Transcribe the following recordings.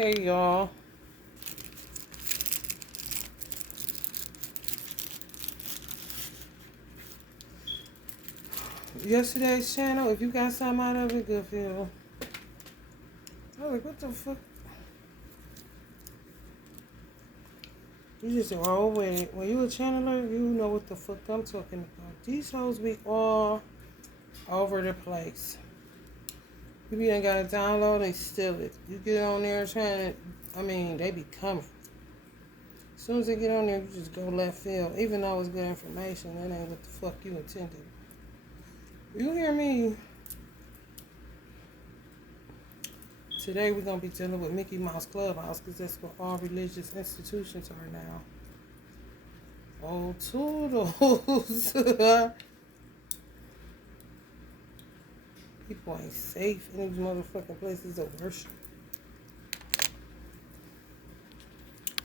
Hey y'all. Yesterday's channel, if you got something out of it, good feel. I was like, what the fuck? You just roll with it. When you a channeler, you know what the fuck I'm talking about. These hoes be all over the place. You be ain't got to download, they steal it. You get on there trying to, they be coming. As soon as they get on there, you just go left field. Even though it's good information, that ain't what the fuck you intended. You hear me? Today we're going to be dealing with Mickey Mouse Clubhouse because that's what all religious institutions are now. Oh, toodles. People ain't safe in these motherfucking places of worship.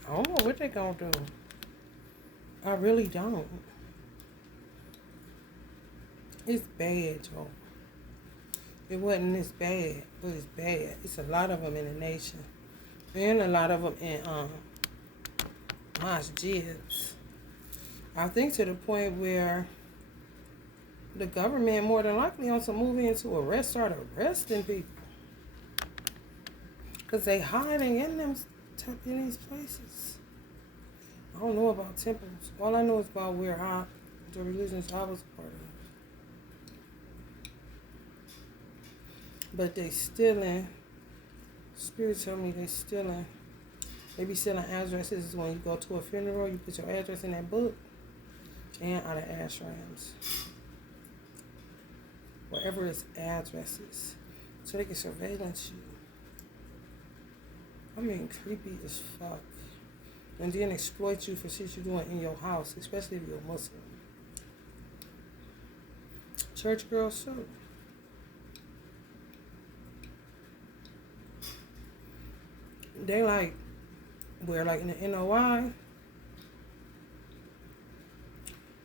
I don't know what they going to do. I really don't. It's bad, y'all. It wasn't this bad, but it's bad. It's a lot of them in the nation. And a lot of them in masjids. I think to the point where the government more than likely wants to move in to start arresting people. Because they hiding in in these places. I don't know about temples. All I know is about the religions I was a part of. But they stealing. Spirit tell me they stealing. They be stealing addresses when you go to a funeral. You put your address in that book. And out of ashrams. Wherever it's addresses. So they can surveillance you. Creepy as fuck. And then exploit you for shit you're doing in your house. Especially if you're a Muslim. Church girls too. They in the NOI,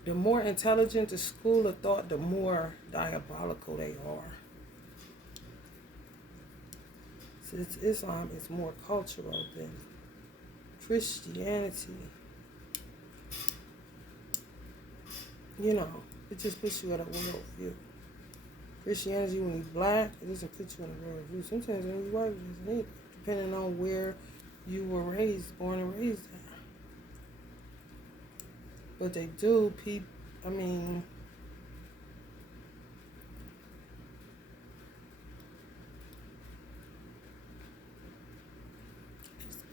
the more intelligent the school of thought, the more diabolical they are. Since Islam is more cultural than Christianity, it just puts you at a world view. Christianity, when you're black, it doesn't put you in a world view. Sometimes when you're white, it doesn't either. Depending on where you were born and raised at. But they do, it's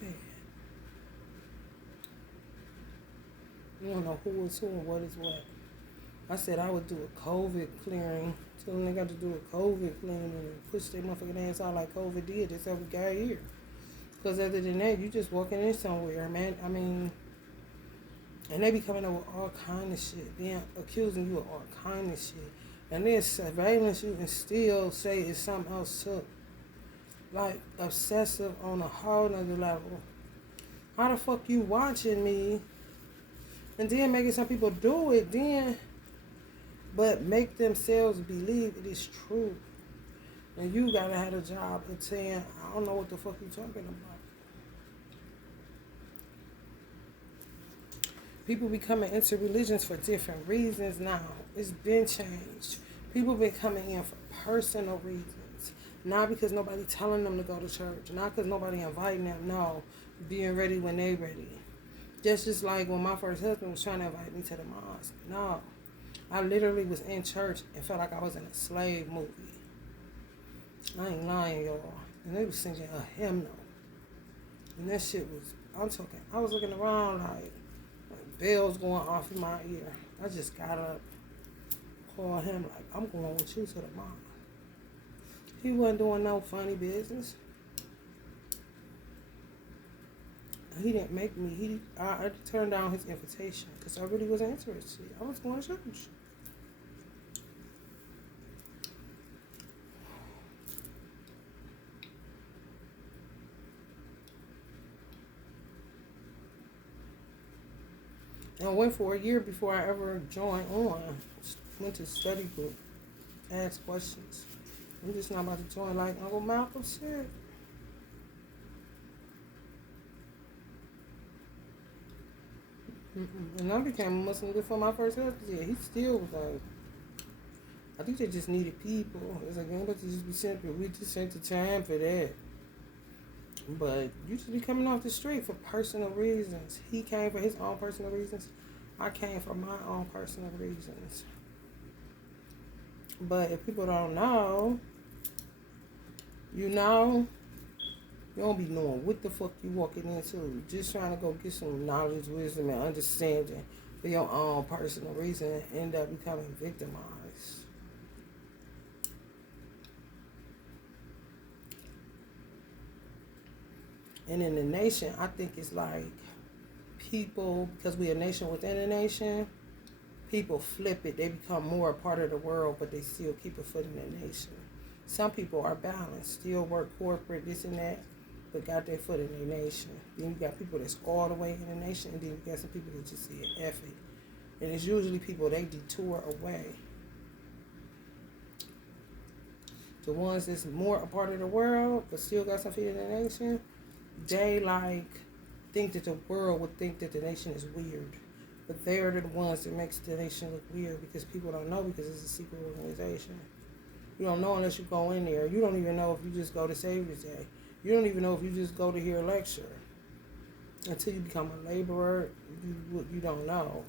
bad. You don't know who is who and what is what. I said I would do a COVID clearing. So then they got to do a COVID clearing and push their motherfucking ass out like COVID did this every guy here. Because other than that, you just walking in somewhere, man. And they be coming up with all kind of shit. Being accusing you of all kind of shit. And then surveillance you and still say it's something else too. Like obsessive on a whole nother level. How the fuck you watching me? And then making some people do it then. But make themselves believe it is true. And you gotta have a job of saying, I don't know what the fuck you talking about. People be coming into religions for different reasons now. It's been changed. People been coming in for personal reasons. Not because nobody telling them to go to church. Not because nobody inviting them. No. Being ready when they ready. Just like when my first husband was trying to invite me to the mosque. No. I literally was in church and felt like I was in a slave movie. I ain't lying, y'all. And they was singing a hymnal. And that shit was, I was looking around like bells going off in my ear. I just got up, called him like, I'm going with you to the mosque. He wasn't doing no funny business. He didn't make me, I turned down his invitation because I really wasn't interested. I was going to church. And I went for a year before I ever joined on. Went to study group, asked questions. I'm just not about to join like Uncle Malcolm said. Mm-mm. And I became a Muslim before my first husband. Yeah, he still was like, I think they just needed people. It's like, anybody just be simple. We just sent the time for that. But you just be coming off the street for personal reasons. He came for his own personal reasons. I came for my own personal reasons. But if people don't know, you know, you don't be knowing what the fuck you walking into. Just trying to go get some knowledge, wisdom, and understanding for your own personal reason and end up becoming victimized. And in the nation, I think it's like people, because we a nation within a nation, people flip it. They become more a part of the world, but they still keep a foot in the nation. Some people are balanced, still work corporate, this and that, but got their foot in their nation. Then you got people that's all the way in the nation, and then you got some people that just see it, F it. And it's usually people they detour away. The ones that's more a part of the world, but still got some feet in the nation, they like think that the world would think that the nation is weird. But they're the ones that makes the nation look weird because people don't know because it's a secret organization. You don't know unless you go in there. You don't even know if you just go to Savior's Day. You don't even know if you just go to hear a lecture. Until you become a laborer, you don't know.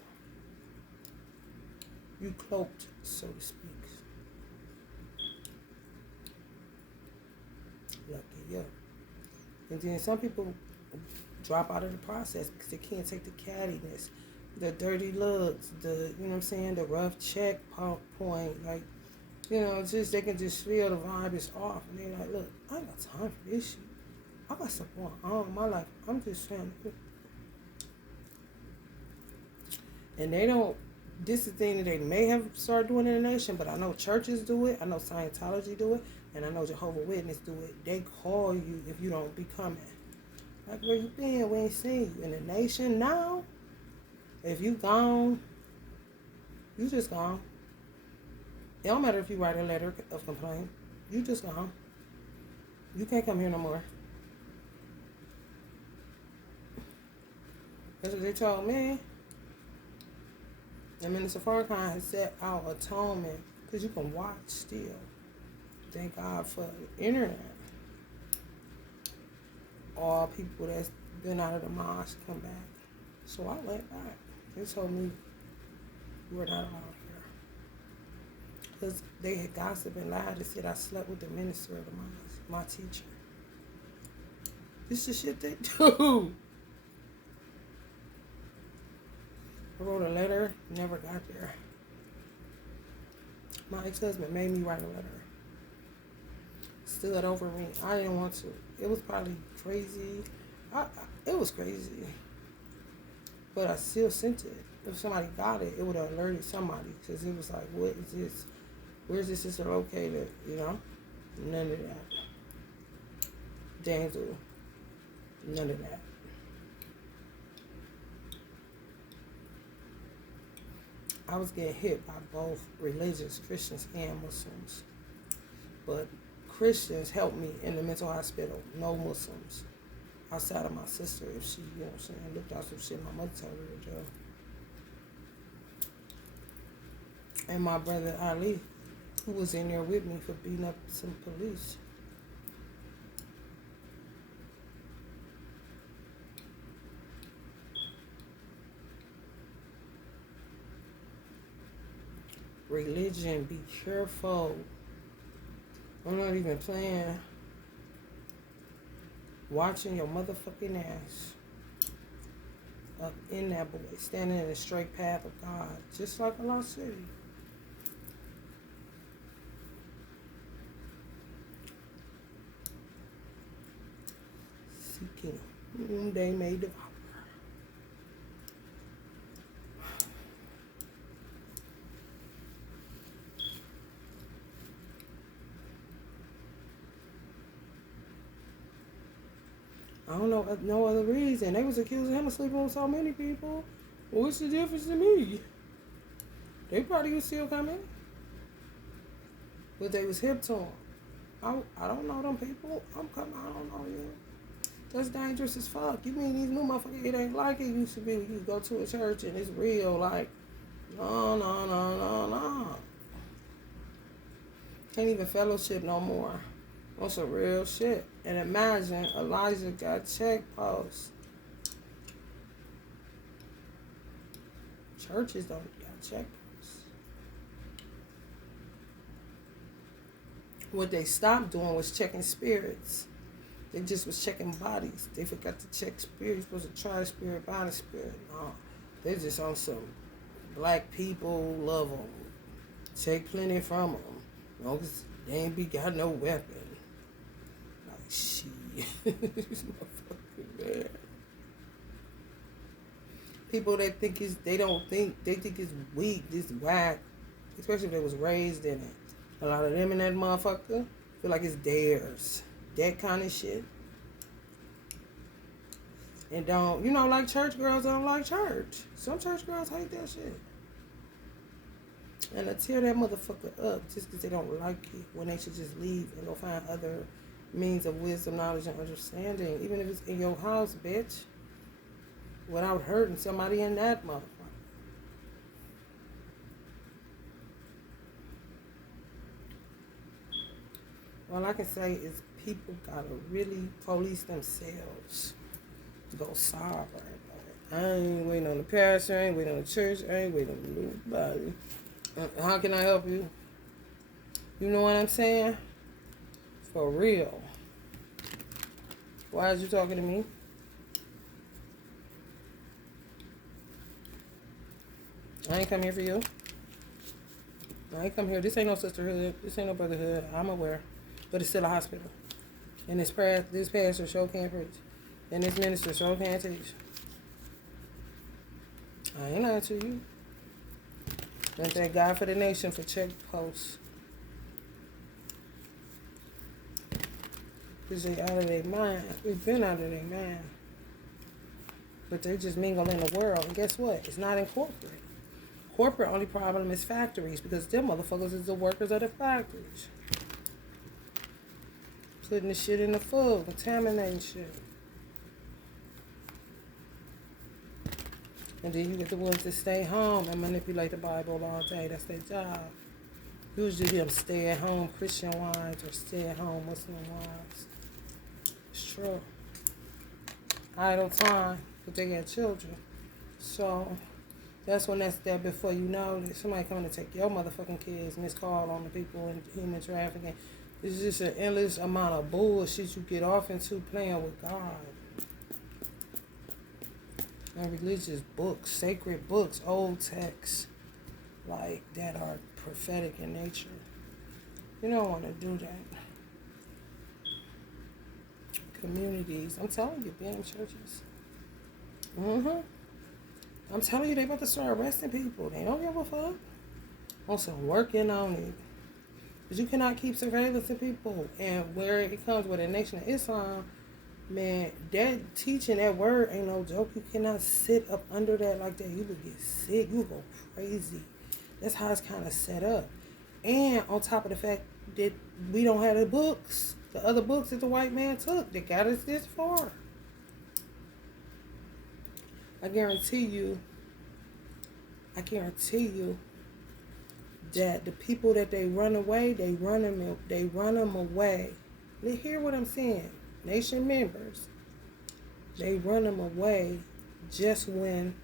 You cloaked, so to speak. Lucky, yeah. And then some people drop out of the process because they can't take the cattiness, the dirty looks, the, you know what I'm saying, the rough check point, like, you know, just they can just feel the vibe is off, and they're like, look, I ain't got time for this shit. I got stuff going on in my life. I'm just trying to. And they don't. This is the thing that they may have started doing in the nation, but I know churches do it. I know Scientology do it, and I know Jehovah's Witness do it. They call you if you don't be coming. Like, where you been? We ain't seen you in the nation now. If you gone, you just gone. It don't matter if you write a letter of complaint. You just gone. You can't come here no more. That's what they told me. And Minister Farrakhan has set out atonement because you can watch still. Thank God for the internet. All people that's been out of the mosque come back. So I went back. They told me we're not allowed here. Because they had gossiped and lied. They said I slept with the minister of the mosque, my teacher. This is shit they do. I wrote a letter, never got there. My ex-husband made me write a letter. Stood over me. I didn't want to. It was probably crazy. It was crazy. But I still sent it. If somebody got it, it would have alerted somebody. Because it was like, what is this? Where's this sister located? You know? None of that. Danzel. None of that. I was getting hit by both religions, Christians and Muslims. But Christians helped me in the mental hospital. No Muslims. Outside of my sister, if she, you know what I'm saying, looked out some shit my mother told her to do. And my brother Ali, who was in there with me for beating up some police. Religion, be careful. I'm not even playing. Watching your motherfucking ass up in that boy, standing in the straight path of God, just like a lost city. Seeking whom they may devour. I don't know no other reason. They was accusing him of sleeping with so many people. What's the difference to me? They probably was still coming. But they was hip to him. I don't know them people. I'm coming. I don't know you. That's dangerous as fuck. You mean these new motherfuckers, it ain't like it used to be when you go to a church and it's real, like, no, no, no, no, no. Can't even fellowship no more. On some real shit. And imagine Elijah got check posts. Churches don't got check posts. What they stopped doing was checking spirits. They just was checking bodies. They forgot to check spirits. You're supposed to try spirit by the spirit. No, they just on some black people love them. Take plenty from them. As long as they ain't got no weapon. Like, shit. This motherfucker, man. People that think they think it's weak, this whack. Especially if they was raised in it. A lot of them in that motherfucker feel like it's theirs. That kind of shit. And don't, like church girls don't like church. Some church girls hate that shit. And to tear that motherfucker up just because they don't like it when they should just leave and go find other means of wisdom, knowledge, and understanding. Even if it's in your house, bitch. Without hurting somebody in that motherfucker. All I can say is people gotta really police themselves to go solve it. I ain't waiting on the pastor, I ain't waiting on the church, I ain't waiting on nobody. How can I help you? You know what I'm saying? For real. Why is you talking to me? I ain't come here for you. I ain't come here. This ain't no sisterhood. This ain't no brotherhood. I'm aware. But it's still a hospital. And this pastor sure can't preach. And this minister sure can't teach. I ain't lying to you. And thank God for the nation for check posts. Because they out of their mind. We've been out of their mind. But they just mingle in the world. And guess what? It's not in corporate. Corporate only problem is factories because them motherfuckers is the workers of the factories. Putting the shit in the food, contaminating shit. And then you get the ones that stay home and manipulate the Bible all day. That's their job. Usually them stay-at-home Christian wives or stay-at-home Muslim wives. It's true. Idle time, but they got children. So that's when that's there before you know that somebody coming to take your motherfucking kids, miscall on the people in human trafficking. It's just an endless amount of bullshit you get off into playing with God. And religious books, sacred books, old texts, like that are prophetic in nature. You don't want to do that. Communities, I'm telling you, damn churches. I'm telling you, they about to start arresting people. They don't give a fuck. Also working on it. But you cannot keep surveillance of people. And where it comes with a Nation of Islam, man, that teaching, that word ain't no joke. You cannot sit up under that like that. You would get sick. You would go crazy. That's how it's kind of set up. And on top of the fact that we don't have the books, the other books that the white man took that got us this far. I guarantee you that the people that they run away, they run them away. Hear what I'm saying? Nation members, they run them away just when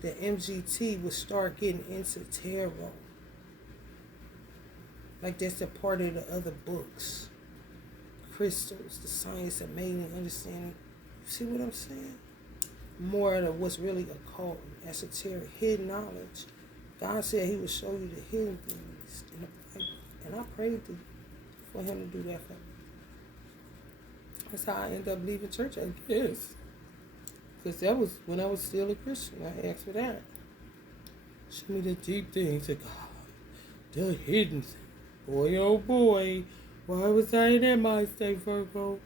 the MGT would start getting into tarot. Like that's a part of the other books. Crystals, the science of mating, understanding. You see what I'm saying? More of what's really occult, esoteric, hidden knowledge. God said he would show you the hidden things in the Bible. And I prayed for him to do that for me. That's how I ended up leaving church, I guess. Because that was when I was still a Christian. I asked for that. Show me the deep things of God. The hidden things. Boy, oh boy. Why was I in that mind state, Virgo?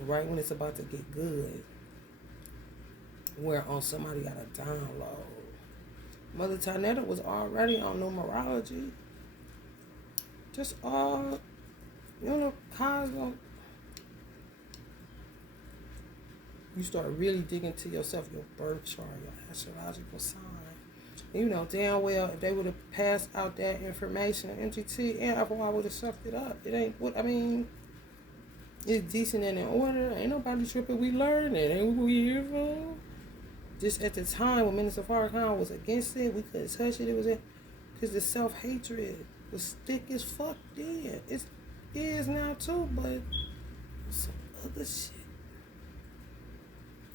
Right when it's about to get good, where on somebody got a download. Mother Tanetta was already on numerology. Just all, cosmos. You start really digging to yourself, your birth chart, your astrological sign. You know damn well if they would have passed out that information, MGT and FOI would have sucked it up. It ain't what I mean. It's decent and in order. Ain't nobody tripping. We learned it. Ain't we here for? Just at the time when Minister Farrakhan was against it, we couldn't touch it. It was because the self-hatred was thick as fuck then. It is now too, but some other shit.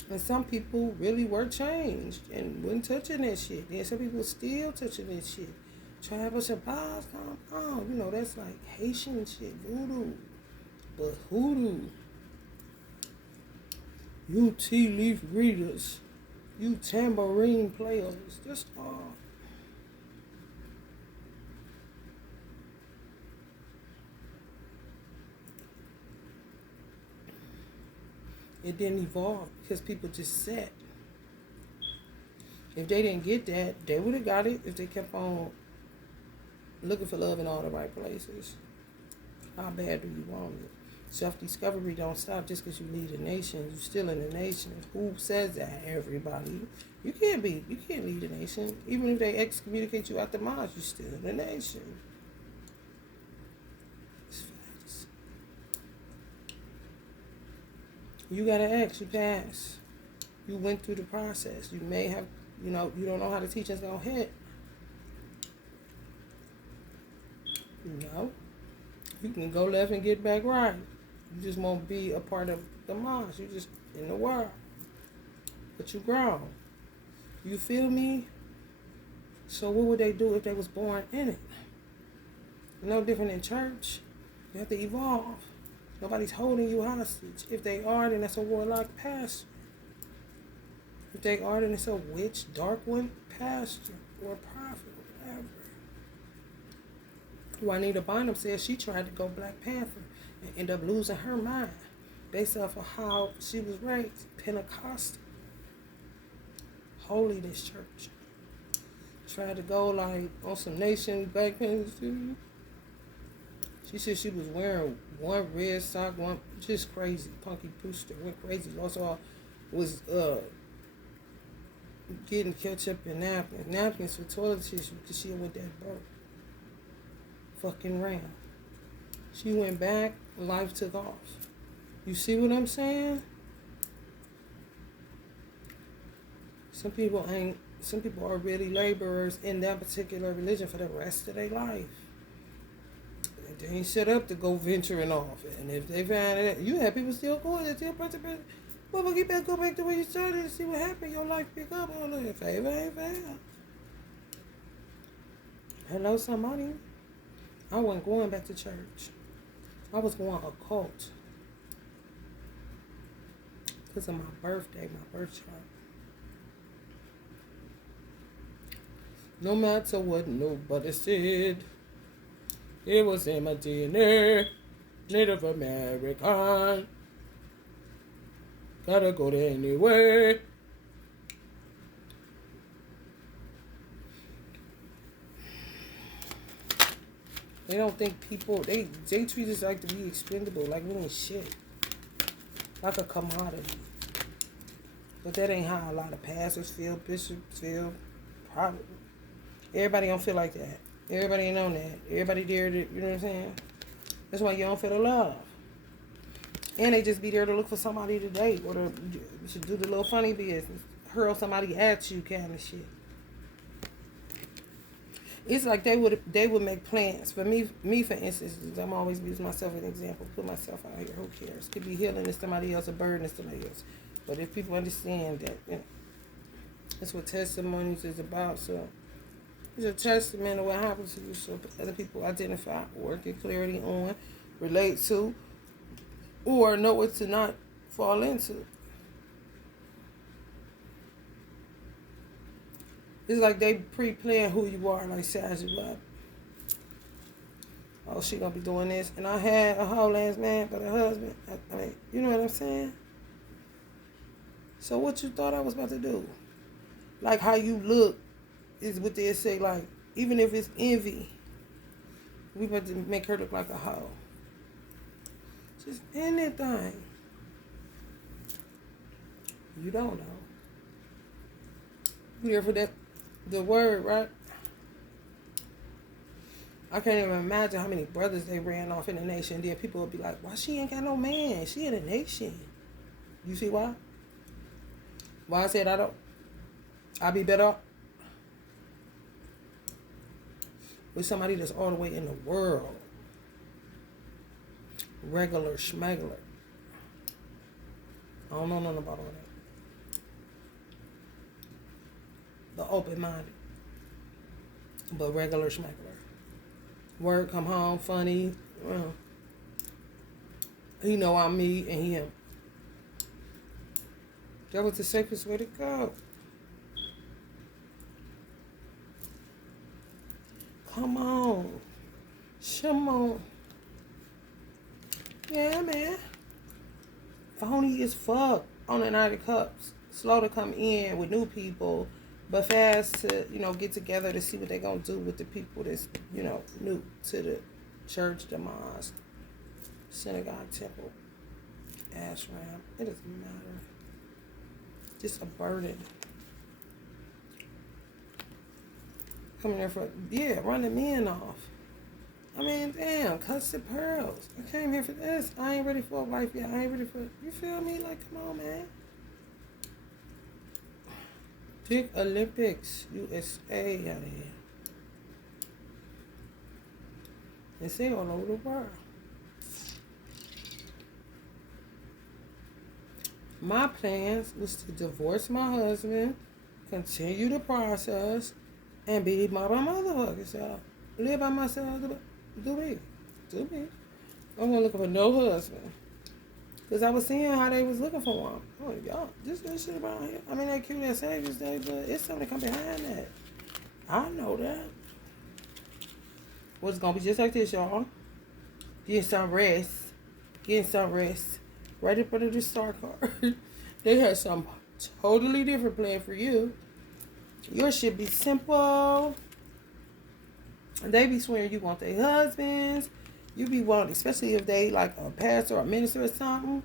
And some people really were changed and wasn't touching that shit. Then some people still touching that shit. Tribal Shabazz, come on. You know, that's like Haitian shit, voodoo. But hoodoo. You tea leaf readers. You tambourine players. Just all. It didn't evolve because people just sat. If they didn't get that, they would have got it if they kept on looking for love in all the right places. How bad do you want it? Self-discovery don't stop just because you lead a nation. You're still in the nation. Who says that? Everybody. You can't lead a nation. Even if they excommunicate you out the mosque, you're still in the nation. It's facts. You gotta ask, you pass. You went through the process. You may have, you don't know how the teaching's gonna hit. You can go left and get back right. You just won't be a part of the mosque. You just in the world. But you grown. You feel me? So what would they do if they was born in it? No different than church. You have to evolve. Nobody's holding you hostage. If they are, then that's a warlock pastor. If they are, then it's a witch, dark one, pastor, or prophet, or whatever. Juanita Bynum says she tried to go Black Panther and ended up losing her mind based off of how she was raised, Pentecostal, holiness church. Tried to go like on some nation Black Panther. She said she was wearing one red sock, one just crazy. Punky Brewster went crazy. Also was getting ketchup and napkins for toilet tissue because she went that broke. Fucking ran. She went back, life took off. You see what I'm saying? Some people are really laborers in that particular religion for the rest of their life. They ain't set up to go venturing off. And if they find it, you have people still going, they still participating. Well, you better go back to where you started and see what happened. Your life pick up on it. Favor ain't fair. Hello, somebody. I wasn't going back to church. I was going occult. Because of my birthday, my birth chart. No matter what nobody said, it was in my DNA. Native American. Gotta go there anyway. They don't think people, they treat us like to be expendable, like we ain't shit. Like a commodity. But that ain't how a lot of pastors feel, bishops feel, probably. Everybody don't feel like that. Everybody ain't on that. Everybody there, you know what I'm saying? That's why you don't feel the love. And they just be there to look for somebody to date or to do the little funny business. Hurl somebody at you kind of shit. It's like they would make plans. For me for instance, I'm always using myself as an example. Put myself out here. Who cares? Could be healing to somebody else, a burden to somebody else. But if people understand that, that's what testimonies is about. So it's a testament of what happens to you so other people identify or get clarity on, relate to, or know what to not fall into. It's like they pre-plan who you are, like size you up. Oh, she gonna be doing this. And I had a whole ass man for the husband. I mean, you know what I'm saying? So what you thought I was about to do? Like how you look is what they say, like, even if it's envy, we about to make her look like a hoe. Just anything. You don't know. You here for that, the word, right? I can't even imagine how many brothers they ran off in the nation. Then people would be like, why she ain't got no man? She in a nation. You see why? Why I said I'll be better off with somebody that's all the way in the world. Regular schmegler. I don't know nothing about all that. The open-minded. But regular schmegler. Word come home, funny. He know I'm me and him. That was the safest way to go. Come on. Come on. Yeah, man. Phony as fuck on the Night of Cups. Slow to come in with new people, but fast to, get together to see what they're going to do with the people that's, new to the church, the mosque, synagogue, temple, ashram. It doesn't matter. Just a burden. Coming there for, run the men off. I mean, damn, cuts and pearls. I came here for this. I ain't ready for a wife yet. I ain't ready for, you feel me? Like, come on, man. Pick Olympics, USA out of here. They say all over the world. My plans was to divorce my husband, continue the process, and be my motherfucker. So, live by myself, do me. I'm not looking for no husband. Because I was seeing how they was looking for one. Oh, y'all, this shit around here. I mean, they cute at Savior's Day, but it's something come behind that. I know that. What's going to be just like this, y'all. Getting some rest. Right in front of the star card. They had some totally different plan for you. Yours should be simple. They be swearing you want their husbands. You be wanting, especially if they like a pastor or a minister or something,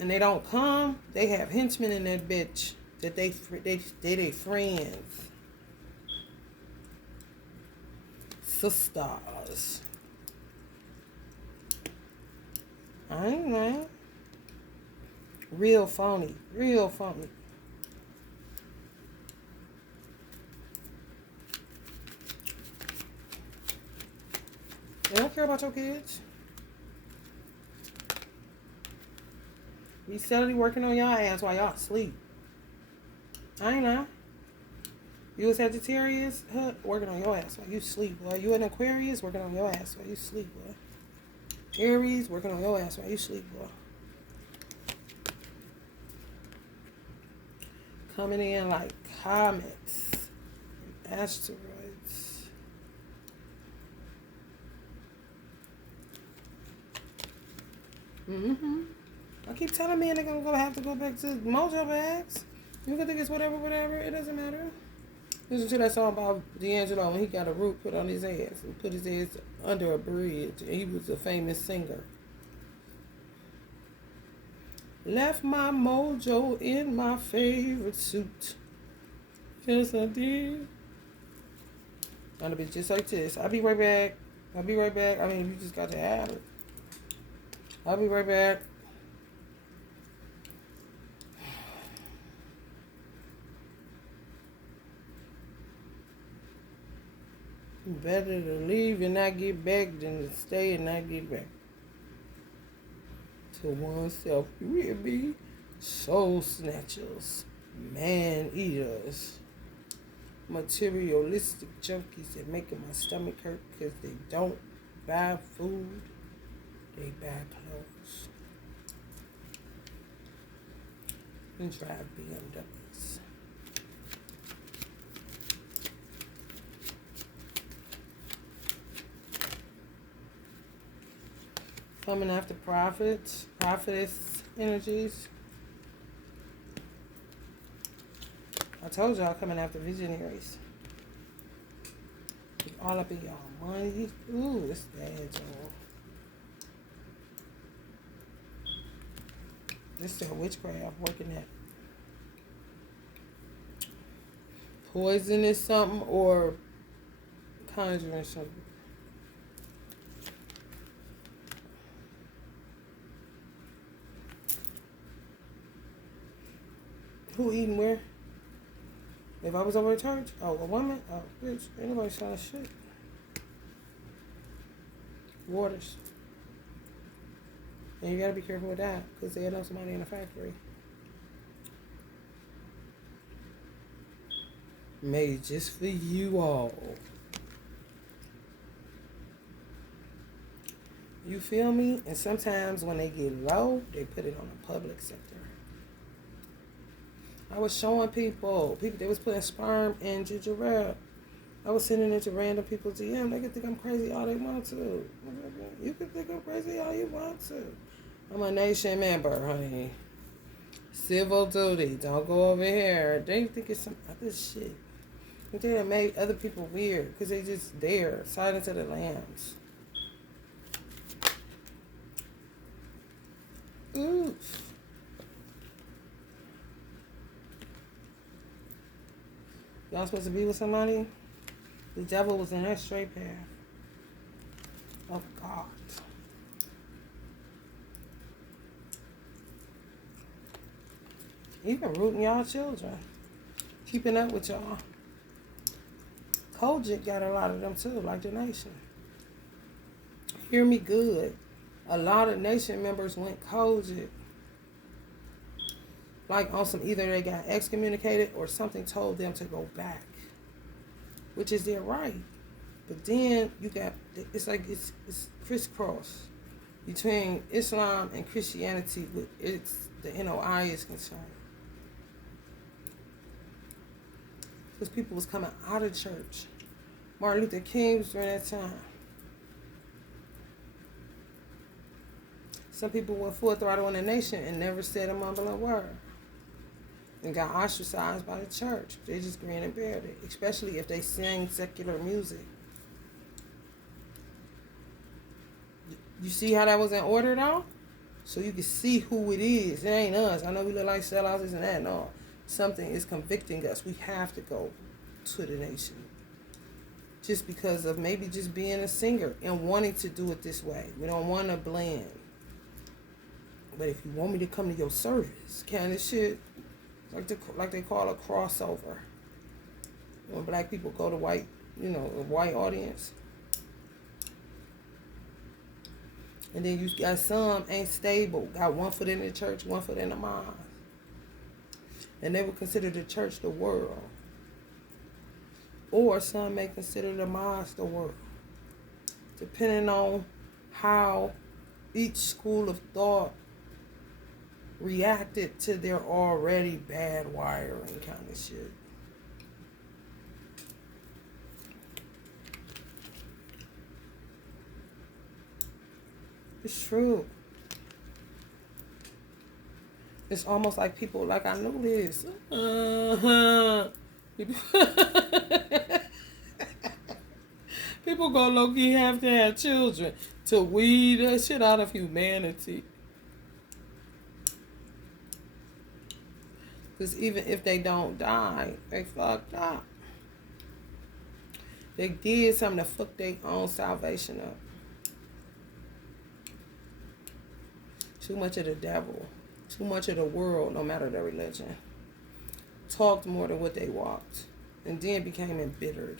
and they don't come. They have henchmen in that bitch that they friends, sisters. I ain't man. Real phony. They don't care about your kids. Be steadily working on y'all ass while y'all sleep. I ain't know. You a Sagittarius, working on your ass while you sleep, boy. You an Aquarius, working on your ass while you sleep, boy. Aries, working on your ass while you sleep, boy. Coming in like comets and asteroids. I keep telling me they're gonna have to go back to mojo bags. You can think it's whatever. It doesn't matter. Listen to that song about D'Angelo when he got a root put on his ass and put his ass under a bridge. And he was a famous singer. Left my mojo in my favorite suit. Yes, I did. Gonna be just like this. I'll be right back. I mean, you just got to have it. I'll be right back. Better to leave and not get back than to stay and not get back. To oneself, you hear me? Soul snatchers, man eaters, materialistic junkies that making my stomach hurt because they don't buy food, they buy clothes and drive BMWs. Coming after prophetess energies. I told y'all coming after visionaries. All up in y'all money. Ooh, it's bad, y'all. This is witchcraft working at poisoning something or conjuring something. Who eating where? If I was over at church, oh, a woman, oh, bitch, ain't nobody selling shit. Waters. And you gotta be careful with that, because they know somebody in the factory. Made just for you all. You feel me? And sometimes when they get low, they put it on the public sector. I was showing people they was putting sperm in ginger ale. I was sending it to random people's DM. They can think I'm crazy all they want to. You can think I'm crazy all you want to. I'm a nation member, honey. Civil duty. Don't go over here. They think it's some other shit. I think they made other people weird because they just there, silent to the lambs. Oof. Y'all supposed to be with somebody? The devil was in that straight path of God. Even rooting y'all children. Keeping up with y'all. Kojic got a lot of them too, like the nation. Hear me good. A lot of nation members went Kojic. Like on some, either they got excommunicated or something told them to go back. Which is their right. But then you got, it's like it's crisscross between Islam and Christianity with it's the NOI is concerned. Because people was coming out of church. Martin Luther King was during that time. Some people went full throttle in the nation and never said a mumbling word. And got ostracized by the church. They just grinned and bared it. Especially if they sang secular music. You see how that was in order though? So you can see who it is. It ain't us. I know we look like sellouts, this and that. No. Something is convicting us. We have to go to the nation. Just because of maybe just being a singer and wanting to do it this way. We don't want to blend. But if you want me to come to your service, kind of shit, like they call a crossover. When black people go to white, a white audience. And then you got some ain't stable. Got one foot in the church, one foot in the mosque. And they would consider the church the world. Or some may consider the mosque the world. Depending on how each school of thought reacted to their already bad wiring kind of shit. It's true. It's almost like people, like I knew this. People go low-key have to have children to weed that shit out of humanity. Because even if they don't die, they fucked up. They did something to fuck their own salvation up. Too much of the devil. Too much of the world, no matter their religion. Talked more than what they walked. And then became embittered.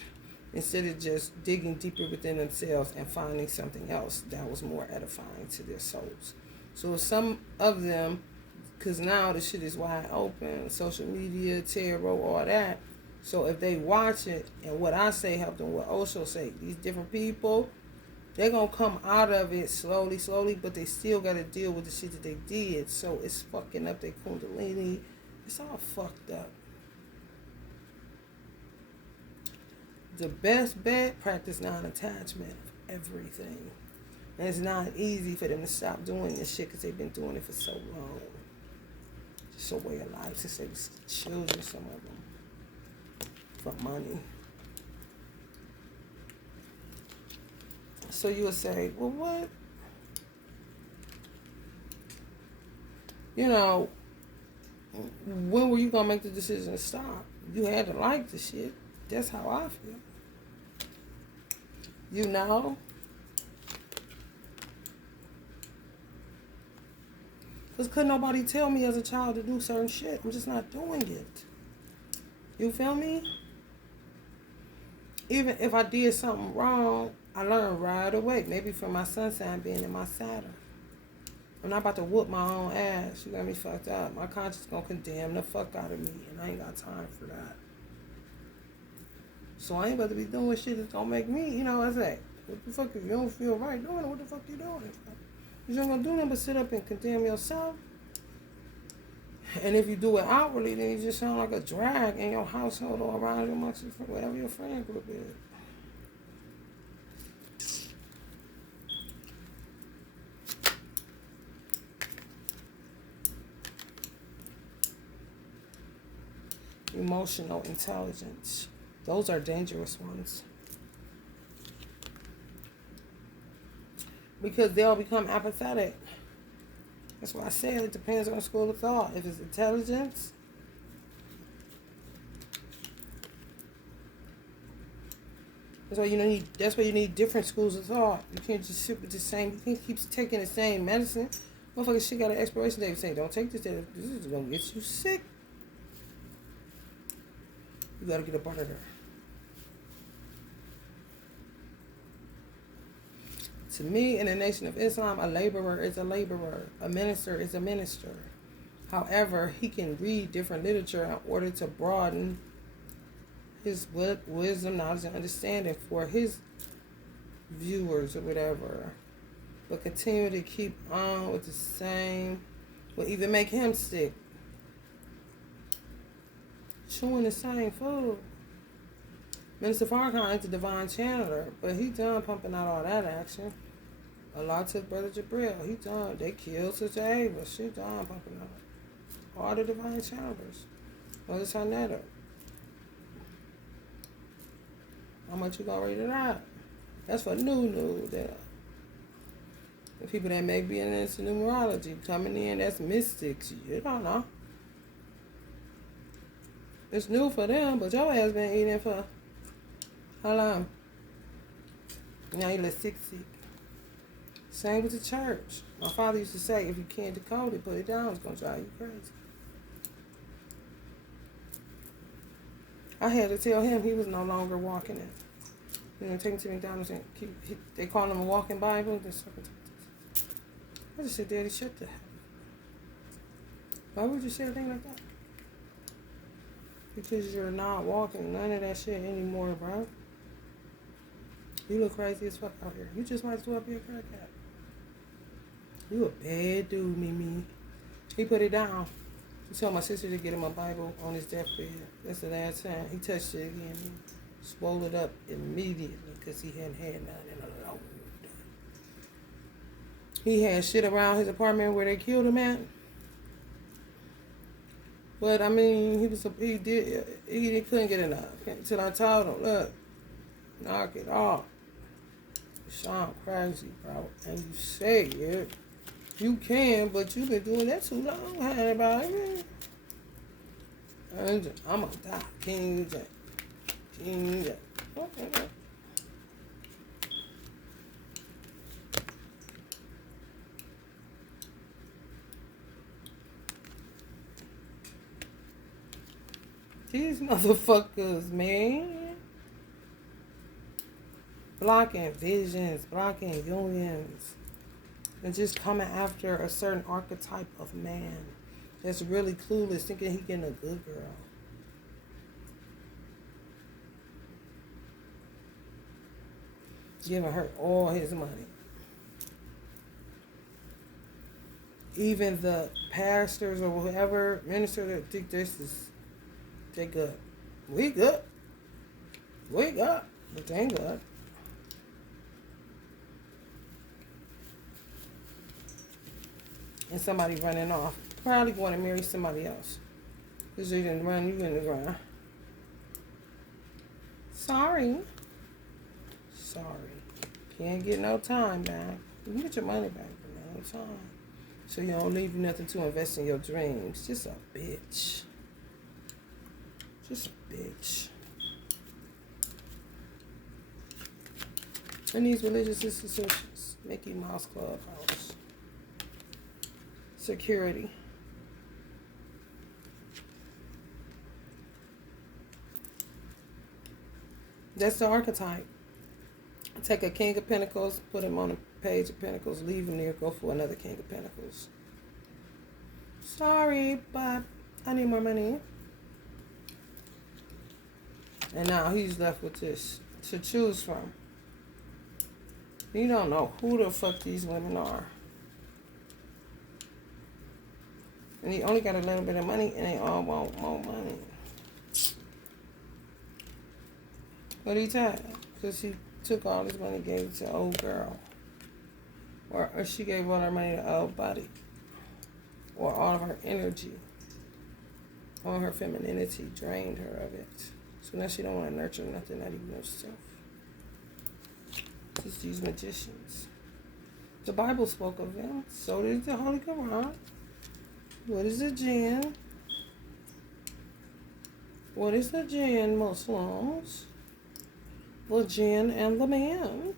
Instead of just digging deeper within themselves and finding something else that was more edifying to their souls. So some of them, because now the shit is wide open, social media, tarot, all that. So if they watch it, and what I say help them, what Osho say, these different people, they're going to come out of it slowly, but they still got to deal with the shit that they did. So it's fucking up their kundalini. It's all fucked up. The best bet, practice non-attachment of everything. And it's not easy for them to stop doing this shit because they've been doing it for so long. It's a way of life since they was children, some of them. For money. So you would say, well, what? You know, when were you going to make the decision to stop? You had to like the shit. That's how I feel. You know? Because couldn't nobody tell me as a child to do certain shit. I'm just not doing it. You feel me? Even if I did something wrong, I learned right away. Maybe from my sun sign being in my Saturn. I'm not about to whoop my own ass. You got me fucked up. My conscience gonna condemn the fuck out of me. And I ain't got time for that. So I ain't about to be doing shit that's gonna make me, you know, I say, what the fuck if you don't feel right doing it? What the fuck you doing? You ain't gonna do nothing but sit up and condemn yourself. And if you do it outwardly, then you just sound like a drag in your household or around you amongst your, whatever your friend group is. Emotional intelligence. Those are dangerous ones. Because they'll become apathetic. That's why I said it depends on school of thought. If it's intelligence, that's why you need different schools of thought. You can't just sit with the same. You can't keep taking the same medicine. Motherfucker, shit got an expiration date saying don't take this. This is gonna get you sick. You gotta get up out of there. To me, in the Nation of Islam, a laborer is a laborer. A minister is a minister. However, he can read different literature in order to broaden his wisdom, knowledge, and understanding for his viewers or whatever. But continue to keep on with the same will even make him sick. Chewing the same food. Minister Farrakhan is a divine channeler, but he done pumping out all that action. A lot to Brother Jabril. He done. They killed Sister Ava. She done pumping out all the divine channelers. Mother Sarnetta. How much you gonna rate it out? That's for new. The people that may be into numerology coming in, that's mystics. You don't know. It's new for them, but your ass been eating for how long? Now you look 60. Same with the church. My father used to say, if you can't decode it, put it down. It's going to drive you crazy. I had to tell him he was no longer walking it. You know, take him to McDonald's and they call him a walking Bible. I just said, Daddy, shut the hell up. Why would you say a thing like that? Because you're not walking none of that shit anymore, bro. You look crazy as fuck out here. You just might as well be a crackhead. You a bad dude, Mimi. He put it down. He told my sister to get him a Bible on his deathbed. That's the last time. He touched it again. He swole it up immediately because he hadn't had none in a long time. He had shit around his apartment where they killed him at. But I mean, he couldn't get enough. Until I told him, look, knock it off. You sound crazy, bro. And you say it. You can, but you've been doing that too long, honey, and I'm gonna die. King Jack. Okay. These motherfuckers, man. Blocking visions, blocking unions. And just coming after a certain archetype of man that's really clueless, thinking he getting a good girl. Giving her all his money. Even the pastors or whoever, minister that think this is, they good. We good. But they ain't good. And somebody running off. Probably going to marry somebody else. Because they didn't run you in the ground. Sorry. Can't get no time back. You can get your money back, but no time. So you don't leave you nothing to invest in your dreams. Just a bitch. Just a bitch. And these religious institutions, Mickey Mouse Clubhouse, security. That's the archetype. Take a King of Pentacles, put him on a page of Pentacles, leave him there, go for another King of Pentacles. Sorry, but I need more money. And now he's left with this to choose from. You don't know who the fuck these women are. And he only got a little bit of money and they all want more money. What he tired? Because he took all his money, gave it to old girl. Or she gave all her money to old body. Or all of her energy. All her femininity drained her of it. So now she don't want to nurture nothing, not even herself. Just these magicians. The Bible spoke of them. So did the Holy Quran. What is a jinn? What is a jinn, Muslims? The jinn and the man.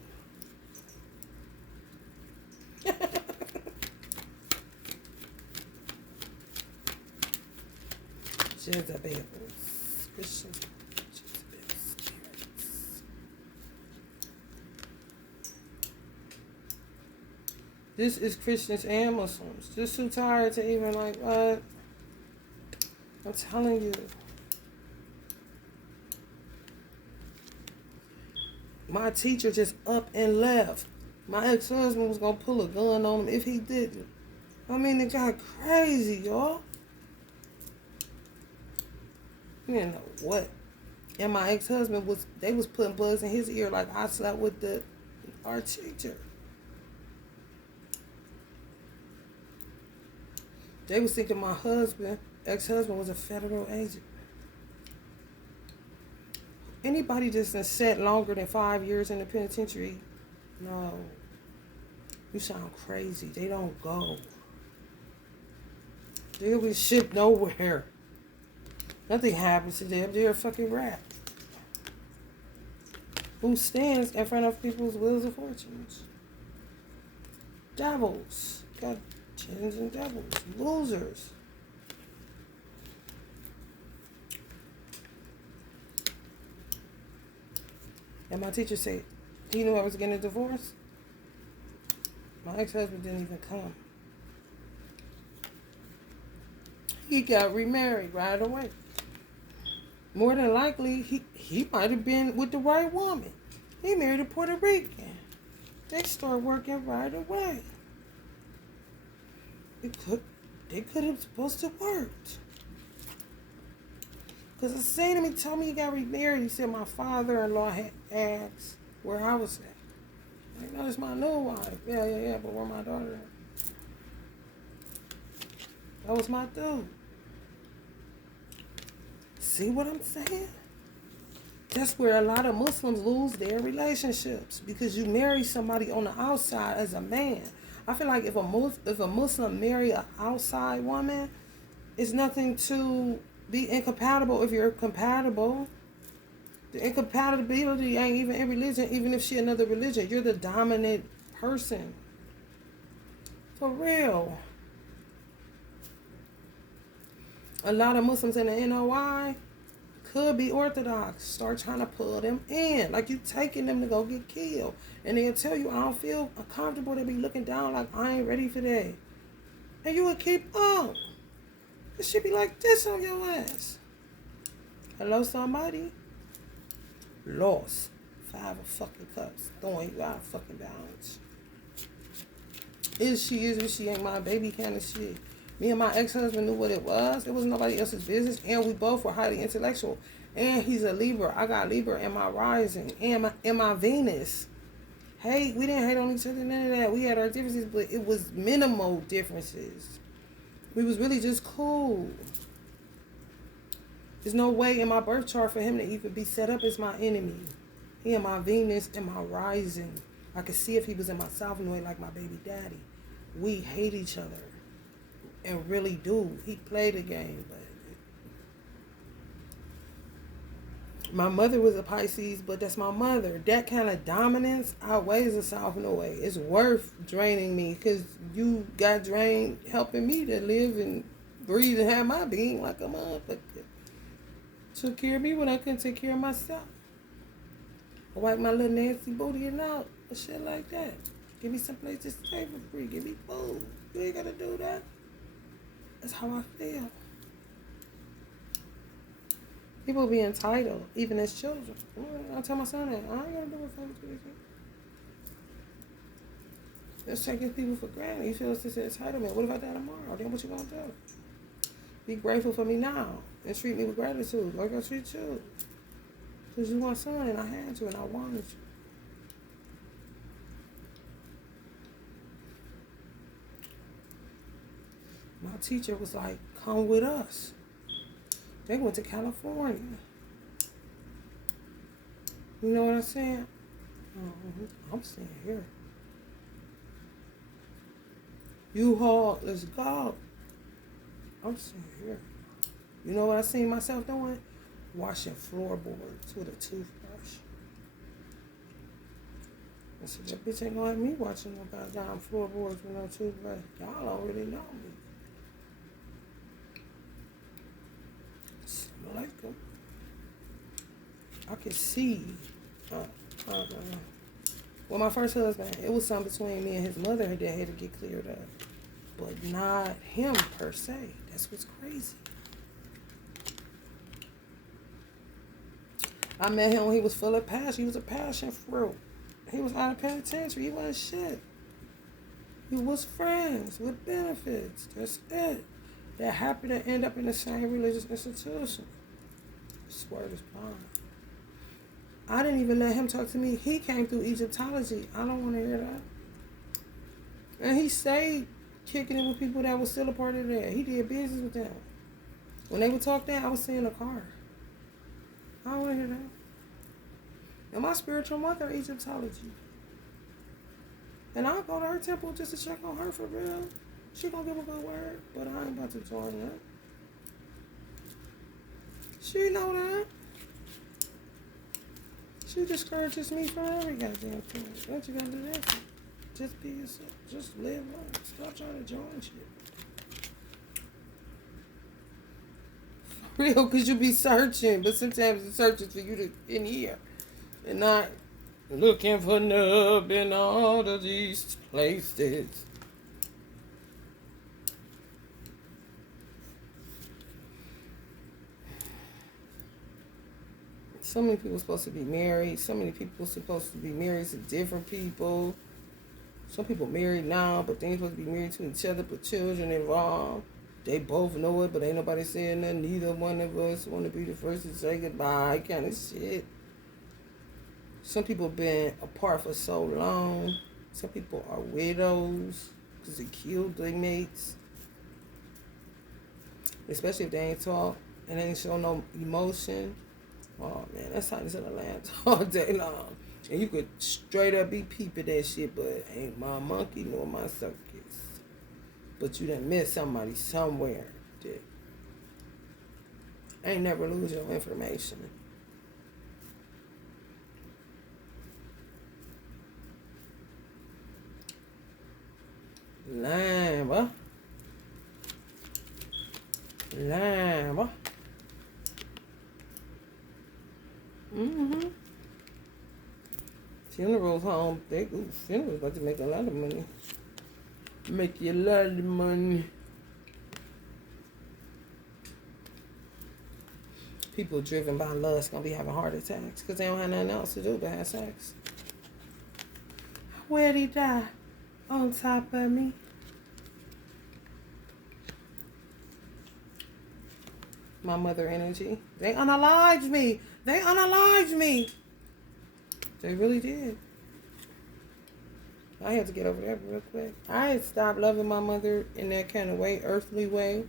Jezebels. Christians. This is Christians and Muslims. Just too tired to even like, what? I'm telling you. My teacher just up and left. My ex-husband was going to pull a gun on him if he didn't. I mean, it got crazy, y'all. You didn't know what. And my ex-husband they was putting bugs in his ear like I slept with our teacher. They was thinking my ex-husband was a federal agent. Anybody just done sat longer than 5 years in the penitentiary, no. You sound crazy. They don't go. They'll be shipped nowhere. Nothing happens to them. They're a fucking rat. Who stands in front of people's wills and fortunes? Devils. Got chins and devils. Losers. And my teacher said he knew I was getting a divorce. My ex-husband didn't even come. He got remarried right away. More than likely, he might have been with the right woman. He married a Puerto Rican. They start working right away. They could have supposed to worked. Because the same him, he told me he got remarried. He said my father-in-law had asked where I was at. Like, no, it's my new wife. Yeah, but where my daughter at? That was my dude. See what I'm saying? That's where a lot of Muslims lose their relationships. Because you marry somebody on the outside as a man. I feel like if a Muslim marry an outside woman, it's nothing to be incompatible if you're compatible. The incompatibility ain't even in religion, even if she another religion. You're the dominant person. For real. A lot of Muslims in the NOI could be Orthodox. Start trying to pull them in. Like you taking them to go get killed. And they'll tell you, I don't feel comfortable. They be looking down like, I ain't ready for that. And you would keep up. It should be like this on your ass. Hello, somebody? Lost. 5 of fucking cups. Throwing you out of fucking balance. Is she ain't my baby kind of shit. Me and my ex-husband knew what it was. It was nobody else's business. And we both were highly intellectual. And he's a Libra. I got Libra in my rising. And my Venus. Hey, we didn't hate on each other, none of that. We had our differences, but it was minimal differences. We was really just cool. There's no way in my birth chart for him to even be set up as my enemy. He and my Venus and my rising. I could see if he was in my Southern way like my baby daddy. We hate each other. And really do. He played the game, but my mother was a Pisces, but that's my mother. That kind of dominance outweighs the South in a way. It's worth draining me because you got drained helping me to live and breathe and have my being like a motherfucker. Took care of me when I couldn't take care of myself. I wipe my little nasty booty and out. And shit like that. Give me some place to stay for free. Give me food. You ain't gotta do that. That's how I feel. People be entitled, even as children. I tell my son that. I ain't gonna do what folks do. Just taking people for granted. You feel it's this entitlement. What if I die tomorrow? Then what you gonna do? Be grateful for me now and treat me with gratitude like I treat you. Because you my son and I had you and I wanted you. My teacher was like, come with us. They went to California. You know what I'm saying? I'm staying here. U-Haul, let's go. I'm staying here. You know what I seen myself doing? Washing floorboards with a toothbrush. I said, that bitch ain't gonna have me watching no goddamn floorboards with no toothbrush. Y'all don't really know me. Like them. I could see. Well, my first husband, it was something between me and his mother that had to get cleared up. But not him per se. That's what's crazy. I met him when he was full of passion. He was a passion fruit. He was out of penitentiary. He wasn't shit. He was friends with benefits. That's it. That happened to end up in the same religious institution. This word is bond. I didn't even let him talk to me. He came through Egyptology. I don't want to hear that. And he stayed kicking it with people that was still a part of that. He did business with them. When they would talk that, I was seeing a car. I don't want to hear that. And my spiritual mother, Egyptology. And I'll go to her temple just to check on her for real. She gonna give a good word, but I ain't about to join that. She know that. She discourages me from every goddamn thing. What you gotta do that for? Just be yourself. Just live life. Stop trying to join shit. For real, because you be searching, but sometimes the search is for you to in here. And not looking for love in all of these places. So many people supposed to be married. So many people supposed to be married to different people. Some people married now, but they ain't supposed to be married to each other, but children involved. They both know it, but ain't nobody saying nothing. Neither one of us want to be the first to say goodbye, kind of shit. Some people been apart for so long. Some people are widows because they killed their mates. Especially if they ain't talk and they ain't show no emotion. Oh man, that's how this in the land all day long. And you could straight up be peeping that shit, but ain't my monkey nor my circus. But you done met somebody somewhere that ain't never lose your information. Lamba. Funerals home. Funerals about to make a lot of money. Make you a lot of money. People driven by lust gonna be having heart attacks because they don't have nothing else to do but have sex. Where'd he die? On top of me. My mother energy. They unalived me. They unalived me. They really did. I had to get over that real quick. I had stopped loving my mother in that kind of way, earthly way,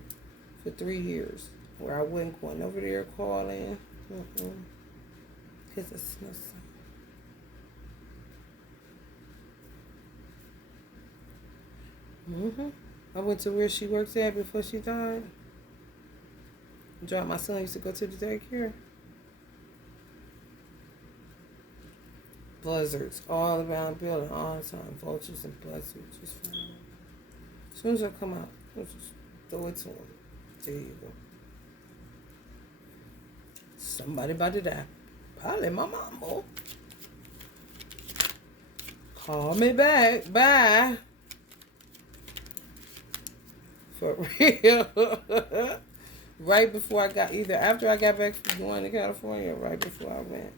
for 3 years. Where I wasn't going over there calling. Because it's no son. I went to where she works at before she died. Dropped my son used to go to the daycare. Buzzards all around the building all the time. Vultures and buzzards just flying. As soon as I come out, I'll just throw it to him. There you go. Somebody about to die. Probably my mama. Call me back. Bye. For real. Right before I got, either after I got back from going to California or right before I went.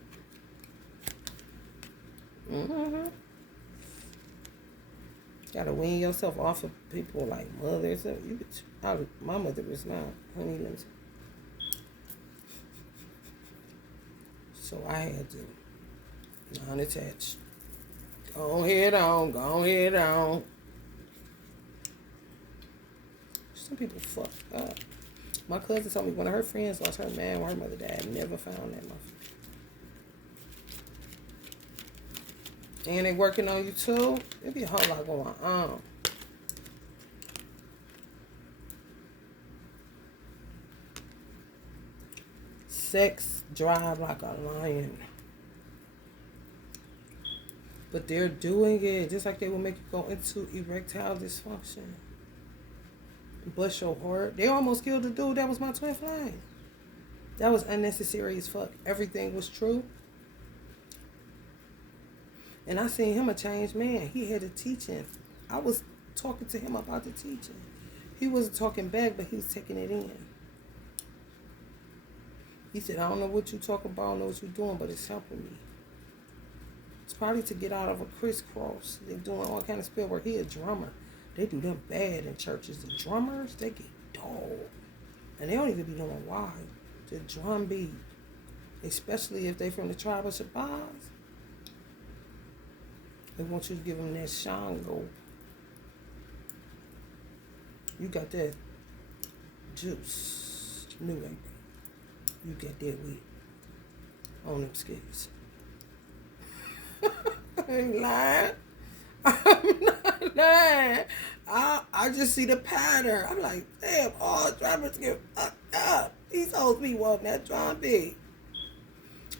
Gotta wean yourself off of people like mothers. My mother was not honey lemons. So I had to non-attach. Go ahead on. Some people fuck up. My cousin told me one of her friends lost her man when her mother died. Never found that motherfucker. And they working on you too. There be a whole lot going on. Sex drive like a lion. But they're doing it just like they will make you go into erectile dysfunction. Bust your heart. They almost killed the dude that was my twin flame. That was unnecessary as fuck. Everything was true. And I seen him a changed man. He had a teaching. I was talking to him about the teaching. He wasn't talking back, but he was taking it in. He said, I don't know what you talk about, I don't know what you're doing, but it's helping me. It's probably to get out of a crisscross. They're doing all kind of spell work. He a drummer. They do them bad in churches. The drummers, they get dog. And they don't even be knowing why. The drum beat. Especially if they from the tribe of Shabazz. They want you to give them that Shango. You got that juice. New England. You got that weed on them skates. I ain't lying. I'm not lying. I just see the pattern. I'm like, damn, all drummers get fucked up. These hoes be walking that drum beat.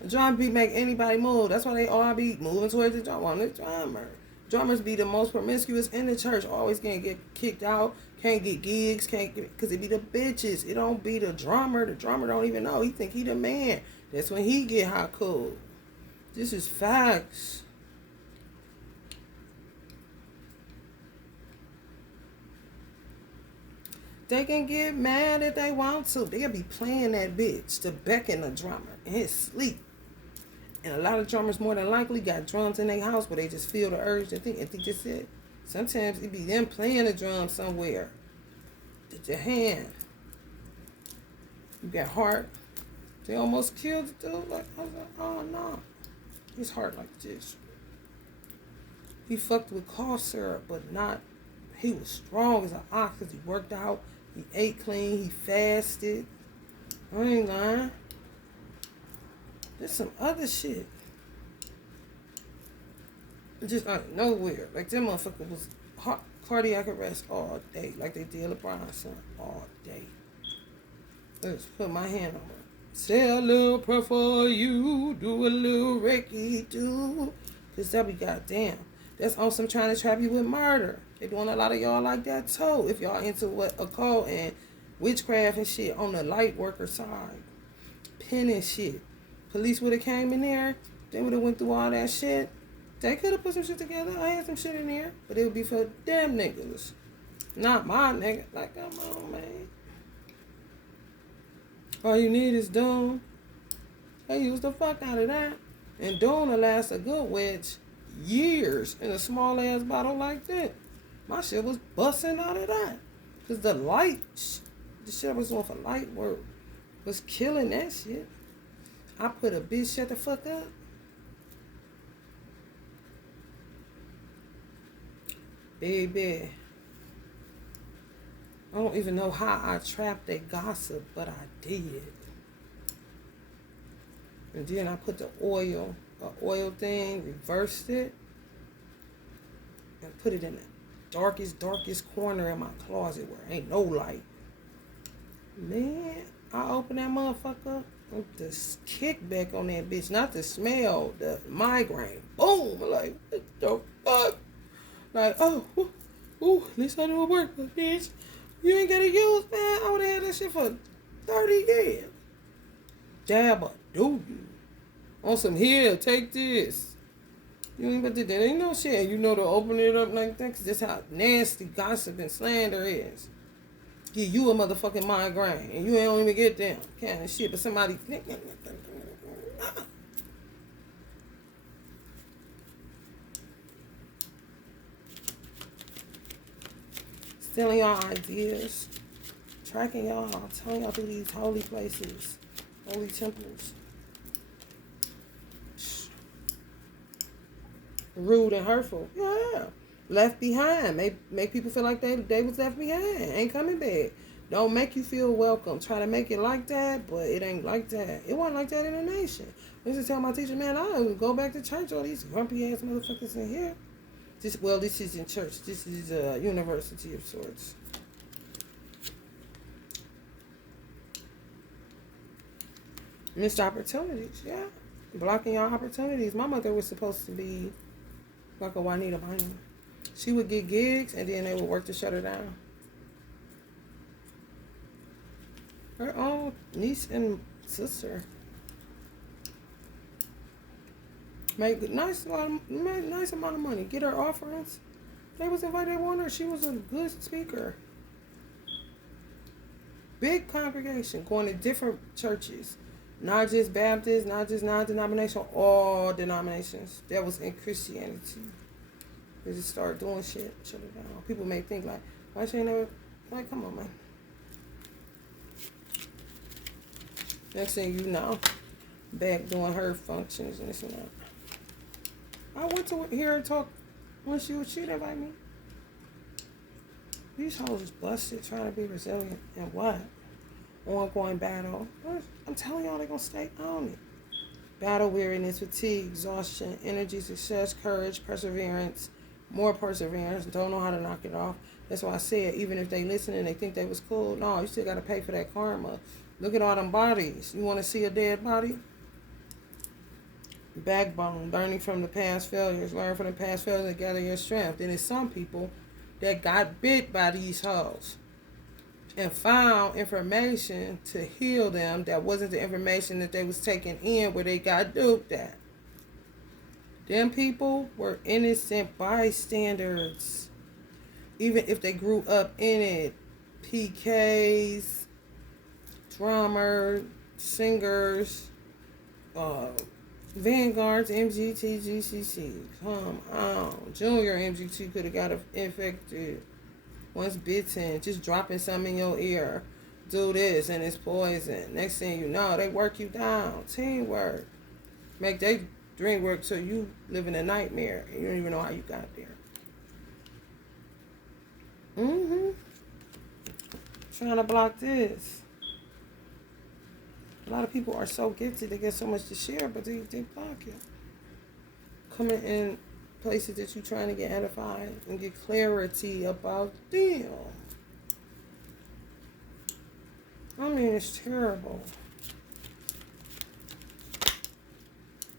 The drum beat make anybody move. That's why they all be moving towards the drum on the drummer. Drummers be the most promiscuous in the church. Always can't get kicked out. Can't get gigs. Can't get, because it be the bitches. It don't be the drummer. The drummer don't even know. He think he the man. That's when he get hot cold. This is facts. They can get mad if they want to. They'll be playing that bitch to beckon the drummer in his sleep. And a lot of drummers more than likely got drums in their house where they just feel the urge to think. I think that's it. Sometimes it be them playing the drum somewhere. Did your hand. You got heart. They almost killed the dude. Like, I was like, oh no. His heart like this. He fucked with cough syrup, but not. He was strong as an ox because he worked out. He ate clean. He fasted. I ain't lying. There's some other shit. Just out of nowhere. Like, that motherfucker was cardiac arrest all day. Like they did LeBron's son all day. Let's put my hand on her. Say a little prayer for you. Do a little Reiki too. Because that be goddamn. That's on some trying to trap you with murder. They doing a lot of y'all like that too. If y'all into what occult and witchcraft and shit on the light worker side. Pen and shit. Police would have came in there. They would have went through all that shit. They could have put some shit together. I had some shit in there. But it would be for them niggas. Not my nigga. Like, come on, man. All you need is Doom. They use the fuck out of that. And Doom will last a good wedge years in a small ass bottle like that. My shit was busting out of that. Because the light, the shit I was doing for light work was killing that shit. I put a bitch shut the fuck up. Baby. I don't even know how I trapped that gossip, but I did. And then I put the oil thing, reversed it, and put it in darkest corner in my closet where ain't no light. Man, I open that motherfucker with the kickback on that bitch. Not the smell, the migraine. Boom! Like, what the fuck? Like, oh, ooh, at least I know it work, but bitch, you ain't gotta use, man. I would have had that shit for 30 years. Dab or do you? On some here, take this. You ain't about to, that ain't no shit. You know to open it up like that, because that's how nasty gossip and slander is. Give you a motherfucking migraine, and you don't even get them kind of shit, but somebody. Stealing y'all ideas, tracking y'all, telling y'all through these holy places, holy temples. Rude and hurtful. Yeah. Left behind. Make people feel like they was left behind. Ain't coming back. Don't make you feel welcome. Try to make it like that, but it ain't like that. It wasn't like that in the nation. I used to tell my teacher, man, I don't go back to church. All these grumpy ass motherfuckers in here. This is in church. This is a university of sorts. Missed opportunities, yeah. Blocking your opportunities. My mother was supposed to be like a Juanita Bynum. She would get gigs and then they would work to shut her down. Her own niece and sister made a nice amount of money. Get her offerings. They was invited. They wanted her. She was a good speaker. Big congregation going to different churches. Not just Baptist, not just non-denominational, all denominations. That was in Christianity. They just started doing shit. Shut it down. People may think like, why she ain't never, like, come on, man. Next thing you know, back doing her functions and this and that. I went to hear her talk when she invited me. These hoes is busted trying to be resilient. And what? Ongoing battle. I'm telling y'all, they're going to stay on it. Battle, weariness, fatigue, exhaustion, energy, success, courage, perseverance, more perseverance. Don't know how to knock it off. That's why I said, even if they listen and they think they was cool, no, you still got to pay for that karma. Look at all them bodies. You want to see a dead body? Backbone, learning from the past failures. Learn from the past failures and gather your strength. Then there's some people that got bit by these hoes and found information to heal them that wasn't the information that they was taking in where they got duped at. Them people were innocent bystanders. Even if they grew up in it. PKs, drummers, singers, Vanguards, MGT, GCC. Come on. Junior MGT could have got infected. Once bitten, just dropping something in your ear. Do this and it's poison. Next thing you know, they work you down. Teamwork. Make their dream work so you live in a nightmare and you don't even know how you got there. Trying to block this. A lot of people are so gifted, they get so much to share, but they block it. Coming in places that you're trying to get edified and get clarity about them. I mean, it's terrible. I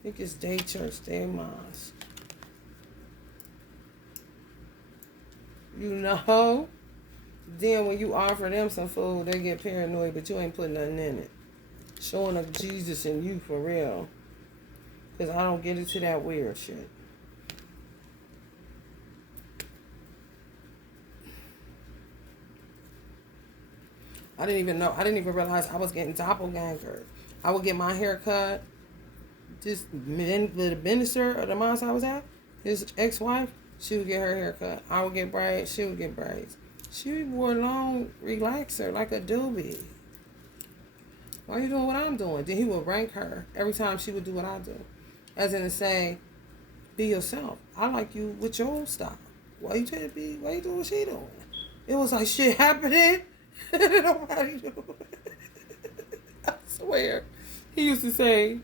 think it's day church, day mosque. You know? Then when you offer them some food, they get paranoid, but you ain't putting nothing in it. Showing up Jesus in you for real. Because I don't get into that weird shit. I didn't even realize I was getting doppelganger. I would get my hair cut. Just the minister of the mosque I was at, his ex-wife, she would get her hair cut. I would get braids, she would get braids. She wore a long relaxer like a doobie. Why are you doing what I'm doing? Then he would rank her every time she would do what I do. As in to say, be yourself. I like you with your own style. Why you doing what she doing? It was like shit happening. Nobody knew. I swear. He used to say,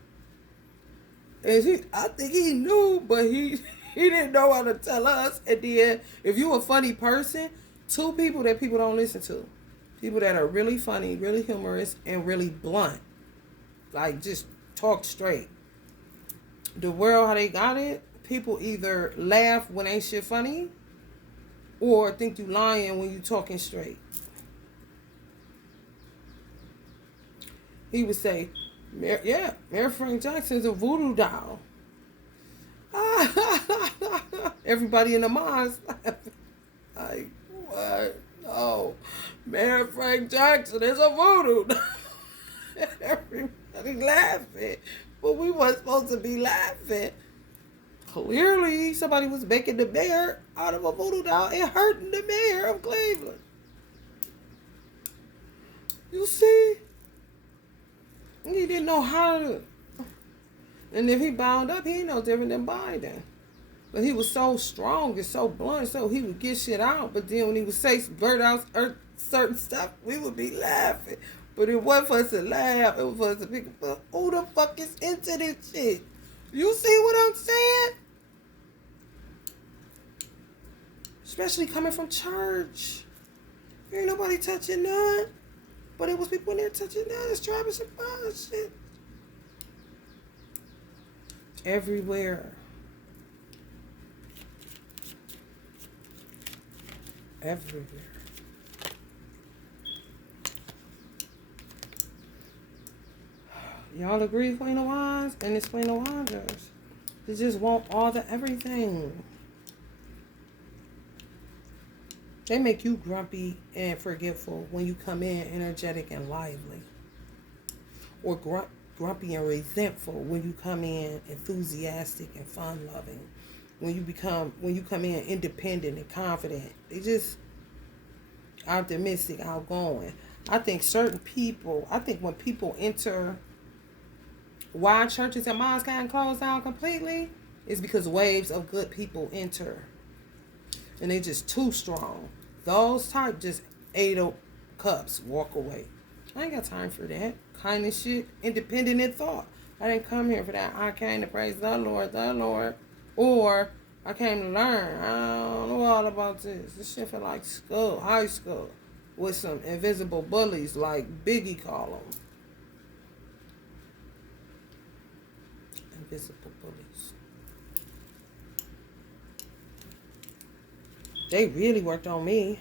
I think he knew, but he He didn't know how to tell us. And then, if you a funny person, two people that people don't listen to. People that are really funny, really humorous, and really blunt. Like, just talk straight. The world, how they got it, people either laugh when ain't shit funny or think you lying when you talking straight. He would say, Mary Frank Jackson's a voodoo doll. Everybody in the mind's like, what? No. Mary Frank Jackson is a voodoo doll. Everybody laughing. But we weren't supposed to be laughing. Clearly, somebody was making the mayor out of a voodoo doll and hurting the mayor of Cleveland. You see? He didn't know how to. And if he bound up, he ain't no different than Biden. But he was so strong and so blunt, so he would get shit out. But then when he would say, blurt out certain stuff, we would be laughing. But it wasn't for us to laugh. It was for us to pick up, who the fuck is into this shit? You see what I'm saying? Especially coming from church. There ain't nobody touching none. But it was people in there touching none. It's Travis and Bob shit. Everywhere. Everywhere. Y'all agree, Queen of Wands? And it's Queen of Wands. They just want all the everything. They make you grumpy and forgetful when you come in energetic and lively. Or grumpy and resentful when you come in enthusiastic and fun-loving. When you come in independent and confident. They just optimistic, outgoing. I think when people enter, why churches and mosques can't close down completely is because waves of good people enter. And they just too strong. Those type just 8 of cups, walk away. I ain't got time for that kind of shit. Independent in thought. I didn't come here for that. I came to praise the Lord. Or I came to learn. I don't know all about this. This shit feel like school, high school, with some invisible bullies like Biggie call them. Invisible bullies. They really worked on me.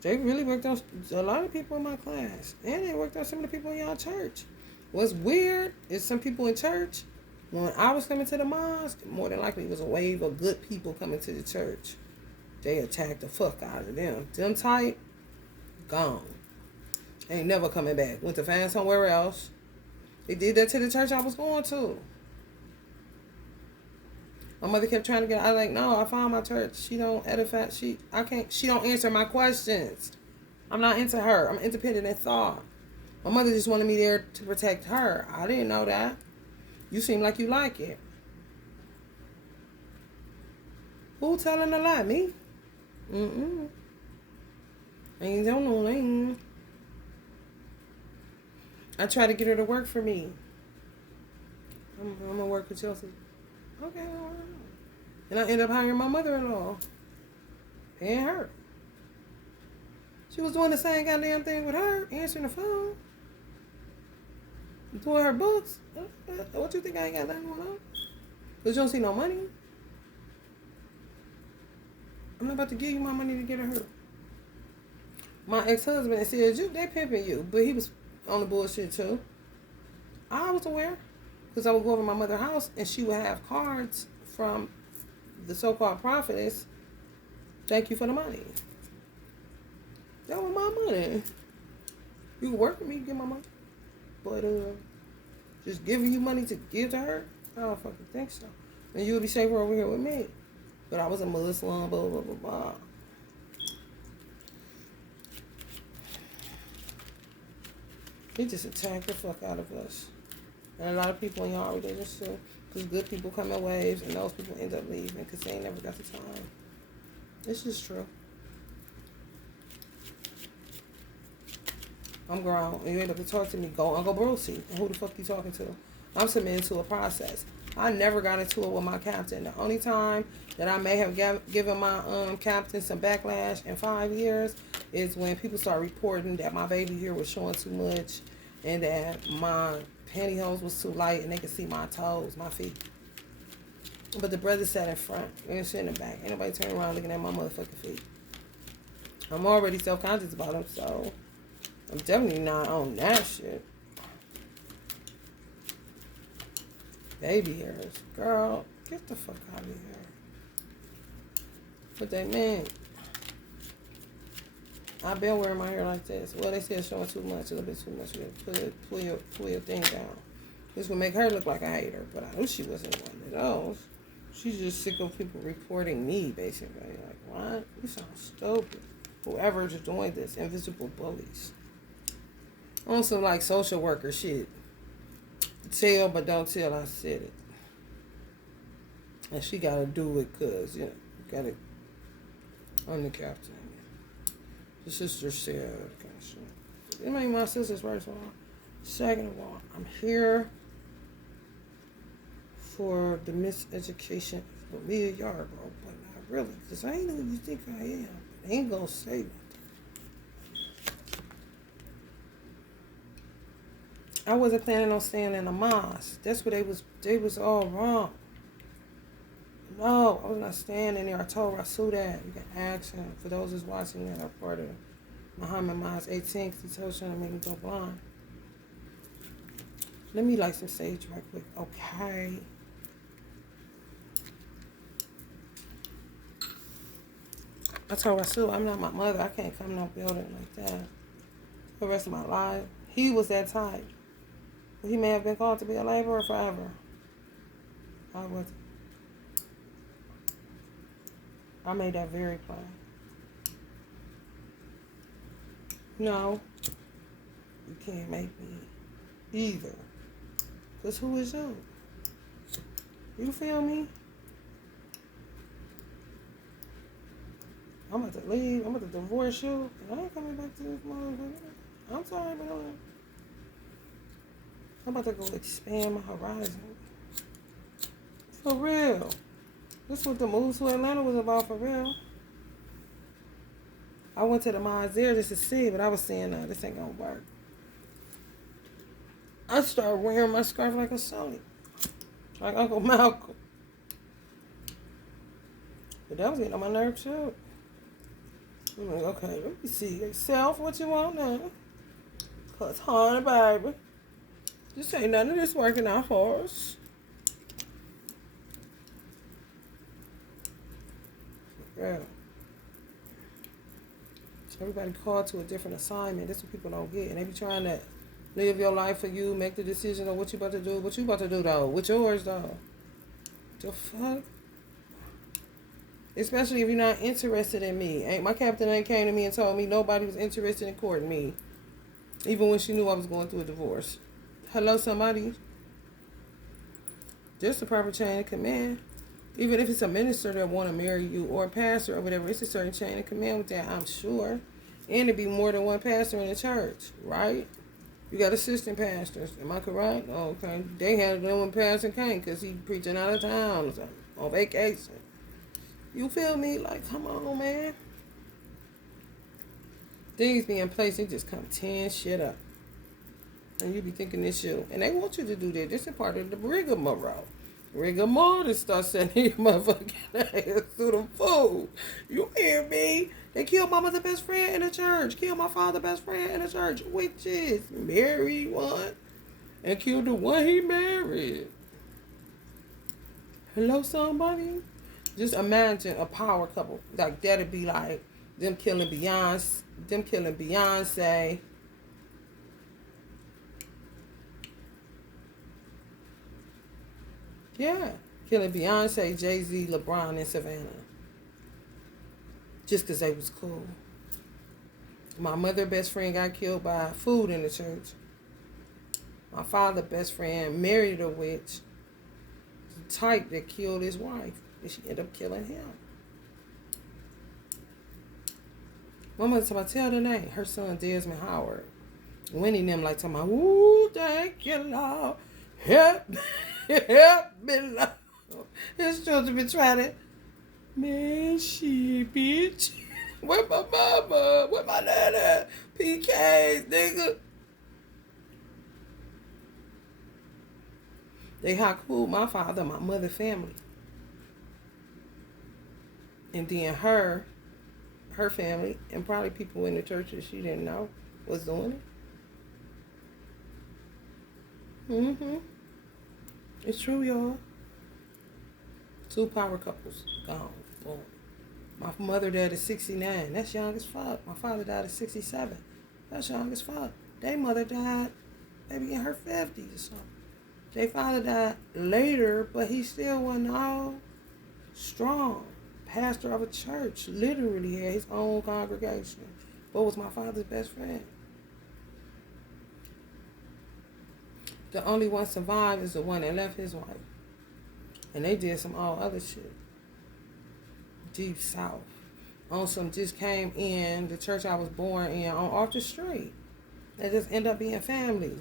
They really worked on a lot of people in my class. And they worked on some of the people in y'all church. What's weird is some people in church, when I was coming to the mosque, more than likely it was a wave of good people coming to the church. They attacked the fuck out of them. Them type, gone. Ain't never coming back. Went to find somewhere else. They did that to the church I was going to. My mother kept trying to get, I was like, no, I found my church. She don't edify, she don't answer my questions. I'm not into her. I'm independent in thought. My mother just wanted me there to protect her. I didn't know that. You seem like you like it. Who telling a lie? Me? Ain't don't know nothing. I try to get her to work for me. I'm gonna work with Chelsea. Okay, all right. And I end up hiring my mother-in-law. Paying her. She was doing the same goddamn thing with her, answering the phone. Doing her books. What you think I ain't got nothing going on? Because you don't see no money. I'm not about to give you my money to get her. My ex-husband said, they pimping you. But he was on the bullshit too. I was aware. Because I would go over to my mother's house and she would have cards from the so-called prophetess. Thank you for the money. That was my money. You can work with me, get my money. But just giving you money to give to her? I don't fucking think so. And you would be safer over here with me. But I was a Muslim, blah, blah, blah, blah. He just attacked the fuck out of us. And a lot of people in y'all religions too. Because good people come in waves and those people end up leaving because they ain't never got the time. This is true. I'm grown. And you end up to talk to me, go Uncle Brucey. And who the fuck you talking to? I'm submitting to a process. I never got into it with my captain. The only time that I may have given my captain some backlash in 5 years is when people start reporting that my baby here was showing too much and that my pantyhose was too light and they could see my toes, my feet. But the brother sat in front and shit in the back. Ain't nobody turning around looking at my motherfucking feet. I'm already self-conscious about them, so I'm definitely not on that shit. Baby hairs. Girl, get the fuck out of here. What they mean? I've been wearing my hair like this. Well, they say it's showing too much, a little bit too much. You gotta pull your thing down. This would make her look like a hater, but I knew she wasn't one of those. She's just sick of people reporting me, basically. Like, what? You sound stupid. Whoever's doing this, invisible bullies. On some, like, social worker shit. Tell, but don't tell I said it. And she gotta do it because, you know, gotta, I'm the captain. The sister said, kind of shit. It made my sisters, first of all. Second of all, I'm here for the miseducation for me and y'all, bro. But not really, because I ain't who you think I am. I ain't gonna say nothing. I wasn't planning on staying in the mosque. That's what they was all wrong. No, I was not staying in there. I told Rasul that. You can ask him. For those who's watching that are part of Muhammad Mosque 18, he told trying to make me go blind. Let me light some sage right quick. Okay. I told Rasul, I'm not my mother. I can't come in no building like that for the rest of my life. He was that type. He may have been called to be a laborer forever. I wasn't. I made that very plain. No, you can't make me either. Because who is you? You feel me? I'm about to leave. I'm about to divorce you. And I ain't coming back to this motherfucker. I'm sorry, but I'm about to go expand my horizon. For real. This is what the move to Atlanta was about, for real. I went to the mosque there just to see, but I was saying, no, this ain't gonna work. I started wearing my scarf like a Sony. Like Uncle Malcolm. But that was getting on my nerves too. I'm like, okay, let me see. Yourself, what you want now? Cause honey, baby. This ain't none of this working out for us. Girl. Everybody called to a different assignment. That's what people don't get. And they be trying to live your life for you, make the decision on what you about to do. What you about to do, though? What's yours, though? The fuck? Especially if you're not interested in me. My captain ain't came to me and told me nobody was interested in courting me. Even when she knew I was going through a divorce. Hello, somebody? Just the proper chain of command. Even if it's a minister that want to marry you or a pastor or whatever, it's a certain chain of command with that, I'm sure. And it'd be more than one pastor in the church, right? You got assistant pastors. Am I correct? Oh, okay. They had them when Pastor came because he preaching out of town or something, on vacation. You feel me? Like, come on, man. Things be in place, they just come tearing shit up. And you be thinking this you. And they want you to do that. This is part of the rigmarole. Rigmarole to start sending your motherfucking ass to the fool. You hear me? They killed my mother's best friend in the church. Killed my father's best friend in the church. Witches. Married one. And killed the one he married. Hello, somebody? Just imagine a power couple. Like, that'd be like them killing Beyonce. Them killing Beyonce. Yeah. Killing Beyonce, Jay-Z, LeBron, and Savannah. Just because they was cool. My mother's best friend got killed by food in the church. My father's best friend married a witch. The type that killed his wife. And she ended up killing him. My mother told me, tell the name. Her son, Desmond Howard. Winning them like talking about, ooh, thank you, Lord. Help. Help me, Lord. His children been trying to, man, shit, bitch. Where my mama? Where my daddy? PKs, nigga. They hot cool my father, my mother family. And then her family, and probably people in the church that she didn't know was doing it. Mm-hmm. It's true, y'all. 2 power couples gone. Boom. My mother died at 69. That's young as fuck. My father died at 67. That's young as fuck. Their mother died maybe in her 50s or something. Their father died later, but he still wasn't all strong. Pastor of a church, literally had his own congregation, but was my father's best friend. The only one survived is the one that left his wife. And they did some all other shit. Deep South. On some just came in the church I was born in on off the street. They just end up being family.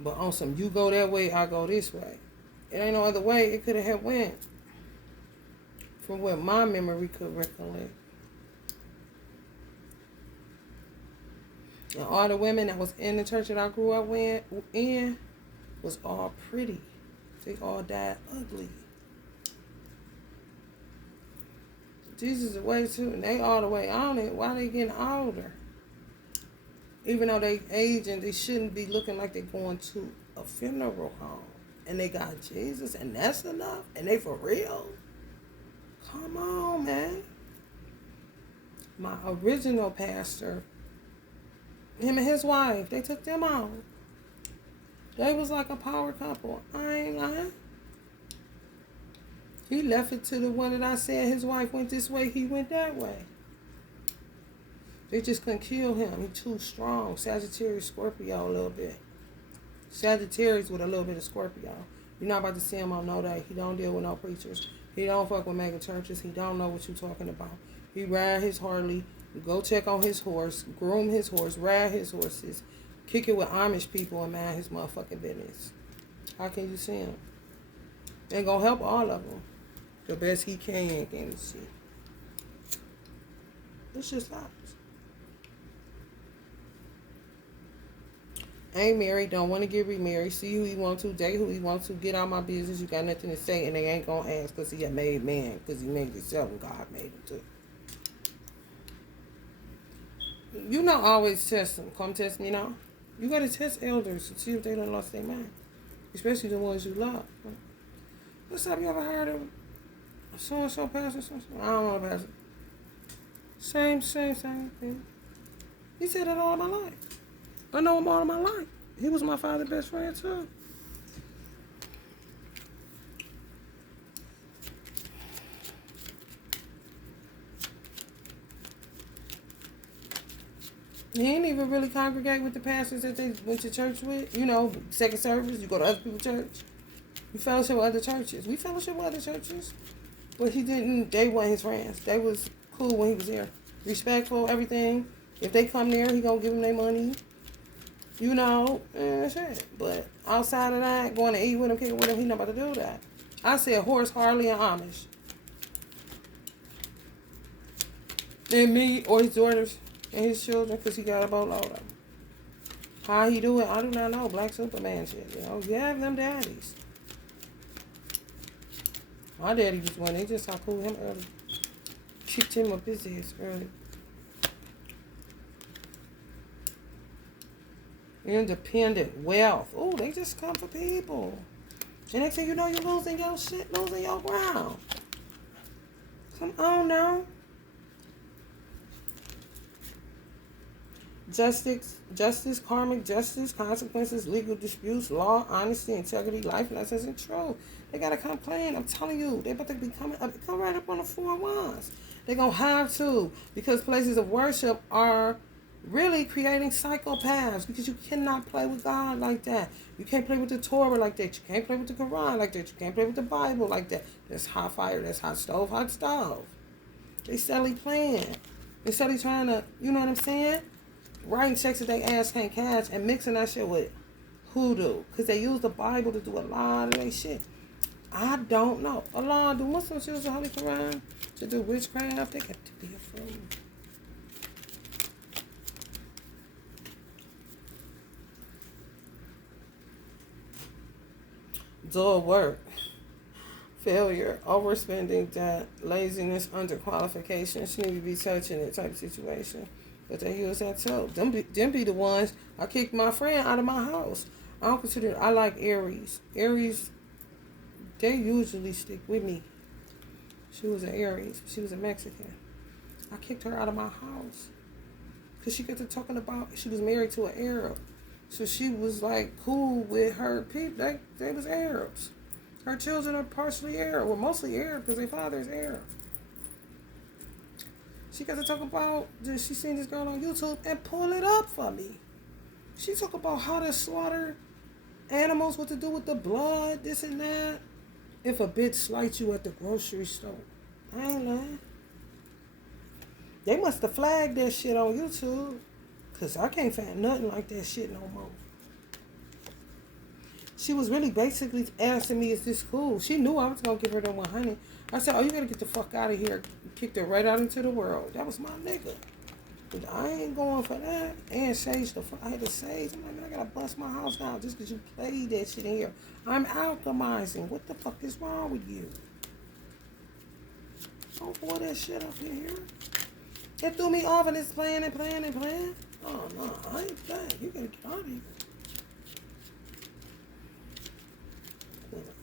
But on some you go that way, I go this way. It ain't no other way it could have went. From what my memory could recollect. And all the women that was in the church that I grew up in was all pretty. They all died ugly. Jesus is way too, and they all the way on it. Why they getting older? Even though they aging, they shouldn't be looking like they're going to a funeral home. And they got Jesus, and that's enough? And they for real? Come on, man. My original pastor, him and his wife, they took them out. They was like a power couple. I ain't lying. He left it to the one that I said his wife went this way, he went that way. They just couldn't kill him. He too strong. Sagittarius, Scorpio a little bit. Sagittarius with a little bit of Scorpio. You're not about to see him on no day. He don't deal with no preachers. He don't fuck with mega churches. He don't know what you talking about. He ride his Harley, go check on his horse, groom his horse, ride his horses, kick it with Amish people and mind his motherfucking business. How can you see him? Ain't gonna help all of them. The best he can see. It's just lies. Ain't married, don't want to get remarried, see who he want to, date who he wants to, get out my business, you got nothing to say, and they ain't gonna ask because he a made man, because he made himself and God made him too. You not always test them. Come test me now. You gotta test elders to see if they done lost their mind, especially the ones you love. What's up, you ever heard of so-and-so pastor, so-and-so? I don't want to pastor. Same thing. He said that all my life. I know him all my life. He was my father's best friend too. He ain't even really congregate with the pastors that they went to church with. You know, second service, you go to other people's church. You fellowship with other churches. We fellowship with other churches. But he didn't, they weren't his friends. They was cool when he was here. Respectful, everything. If they come there, he gonna give them their money. You know, and shit. But outside of that, going to eat with him, kicking with him, he not about to do that. I said horse, Harley, and Amish. And me, or his daughters, and his children, because he got a boatload of them. How he do it, I do not know. Black Superman shit, you know. You have them daddies. My daddy was one. They just saw cool him early. Kicked him up his ass early. Independent wealth. Oh, they just come for people. And next thing you know, you're losing your shit, losing your ground. Come on now. Justice, karmic justice, consequences, legal disputes, law, honesty, integrity, life lessons, and truth. They gotta come clean. I'm telling you, they about to be coming up. Come right up on the 4 ones. They're gonna have to, because places of worship are really creating psychopaths, because you cannot play with God like that. You can't play with the Torah like that. You can't play with the Quran like that. You can't play with the Bible like that. That's hot fire. That's hot stove. They steadily playing. They steadily trying to, you know what I'm saying? Writing checks that they ass can't cash and mixing that shit with hoodoo. Because they use the Bible to do a lot of that shit. I don't know. Allah, do Muslims use the Holy Quran to do witchcraft? They got to be a fool. Dull work, failure, overspending, debt, laziness, underqualification. She need to be touching it type of situation. But they use that too. Them be the ones. I kicked my friend out of my house. I don't consider. I like Aries. Aries, they usually stick with me. She was an Aries. She was a Mexican. I kicked her out of my house because she got to talking about she was married to an Arab. So she was like cool with her people. They was Arabs. Her children are partially Arab. Well, mostly Arab because their father is Arab. She got to talk about, she seen this girl on YouTube and pull it up for me. She talk about how to slaughter animals, what to do with the blood, this and that. If a bitch slights you at the grocery store. I ain't lying. They must have flagged that shit on YouTube. Because I can't find nothing like that shit no more. She was really basically asking me, is this cool? She knew I was going to give her the 100. I said, oh, you got to get the fuck out of here. Kicked her right out into the world. That was my nigga. But I ain't going for that. And Sage, I had to Sage. I'm like, man, I got to bust my house down just because you played that shit in here. I'm alchemizing. What the fuck is wrong with you? Don't pour that shit up in here. It threw me off and it's playing and playing and playing. Oh, no, I ain't playing. You got to get out of here.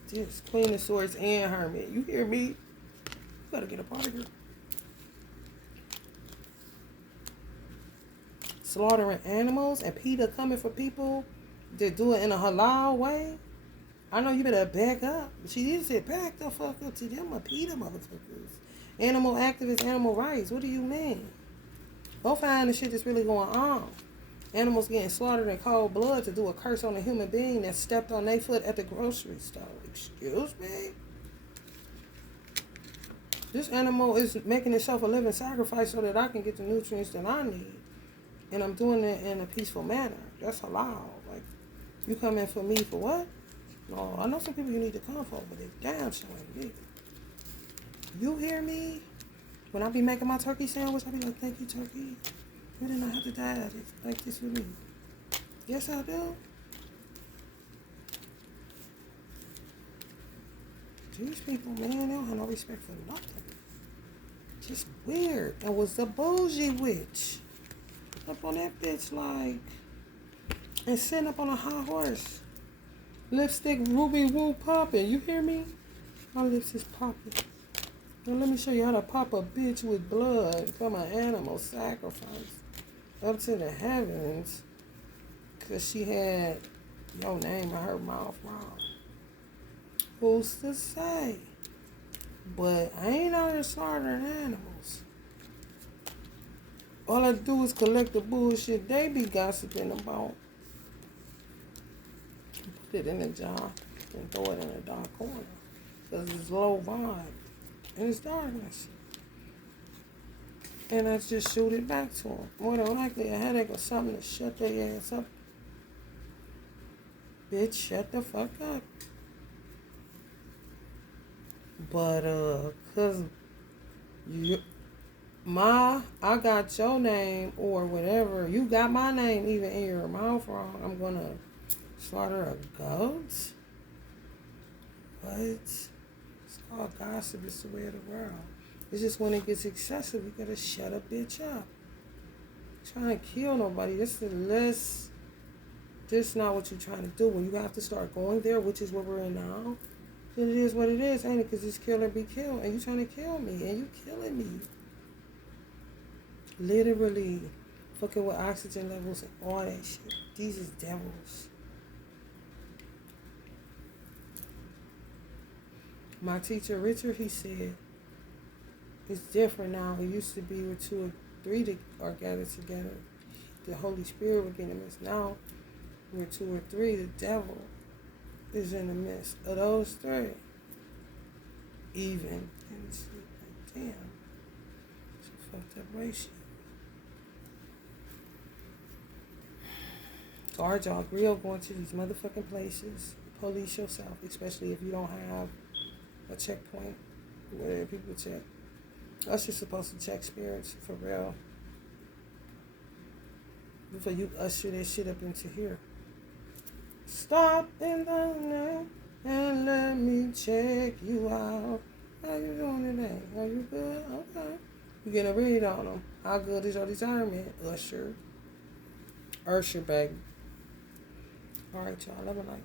This Queen of Swords and Hermit. You hear me? You gotta get up out of here. Slaughtering animals and PETA coming for people that do it in a halal way. I know you better back up. But she did say back the fuck up to them, a PETA motherfuckers. Animal activists, animal rights. What do you mean? Go find the shit that's really going on. Animals getting slaughtered in cold blood to do a curse on a human being that stepped on their foot at the grocery store. Excuse me? This animal is making itself a living sacrifice so that I can get the nutrients that I need. And I'm doing it in a peaceful manner. That's allowed. Like, you come in for me for what? No, I know some people you need to come for, but they damn sure ain't me. You hear me? When I be making my turkey sandwich, I be like, thank you, turkey. You did not have to die like this with me. Yes, I do. These people, man, they don't have no respect for nothing. Just weird. And was the bougie witch up on that bitch like, and sitting up on a high horse. Lipstick ruby woo popping. You hear me? My lips is popping. Now let me show you how to pop a bitch with blood from an animal sacrifice up to the heavens, because she had your name in her mouth wrong. Who's to say? But I ain't out here slaughtering animals. All I do is collect the bullshit they be gossiping about. Put it in a jar and throw it in a dark corner. Because it's low vibe. And it's darkness. And I just shoot it back to them. More than likely a headache or something to shut their ass up. Bitch, shut the fuck up. But, cause I got your name or whatever. You got my name even in your mouth wrong. I'm gonna slaughter a goat? What? It's called gossip. It's the way of the world. It's just when it gets excessive, you gotta shut a bitch up. Trying to kill nobody. This not what you're trying to do. When you have to start going there, which is what we're in now, then it is what it is, ain't it? Because it's kill or be killed. And you trying to kill me. And you killing me. Literally. Fucking with oxygen levels and all that shit. These is devils. My teacher, Richard, he said, it's different now. It used to be where 2 or 3 are gathered together. The Holy Spirit would get in the midst. Now, where 2 or 3, the devil is in the midst of those 3. Even. And it's like, damn. It's a fucked up ratio. So our job real going to these motherfucking places. Police yourself, especially if you don't have a checkpoint where people check. Us is supposed to check spirits for real. Before you usher that shit up into here. Stop in the night and let me check you out. How you doing today? Are you good? Okay. You getting a read on them. How good is your discernment, Usher? Usher, baby. All right, y'all. Love a night.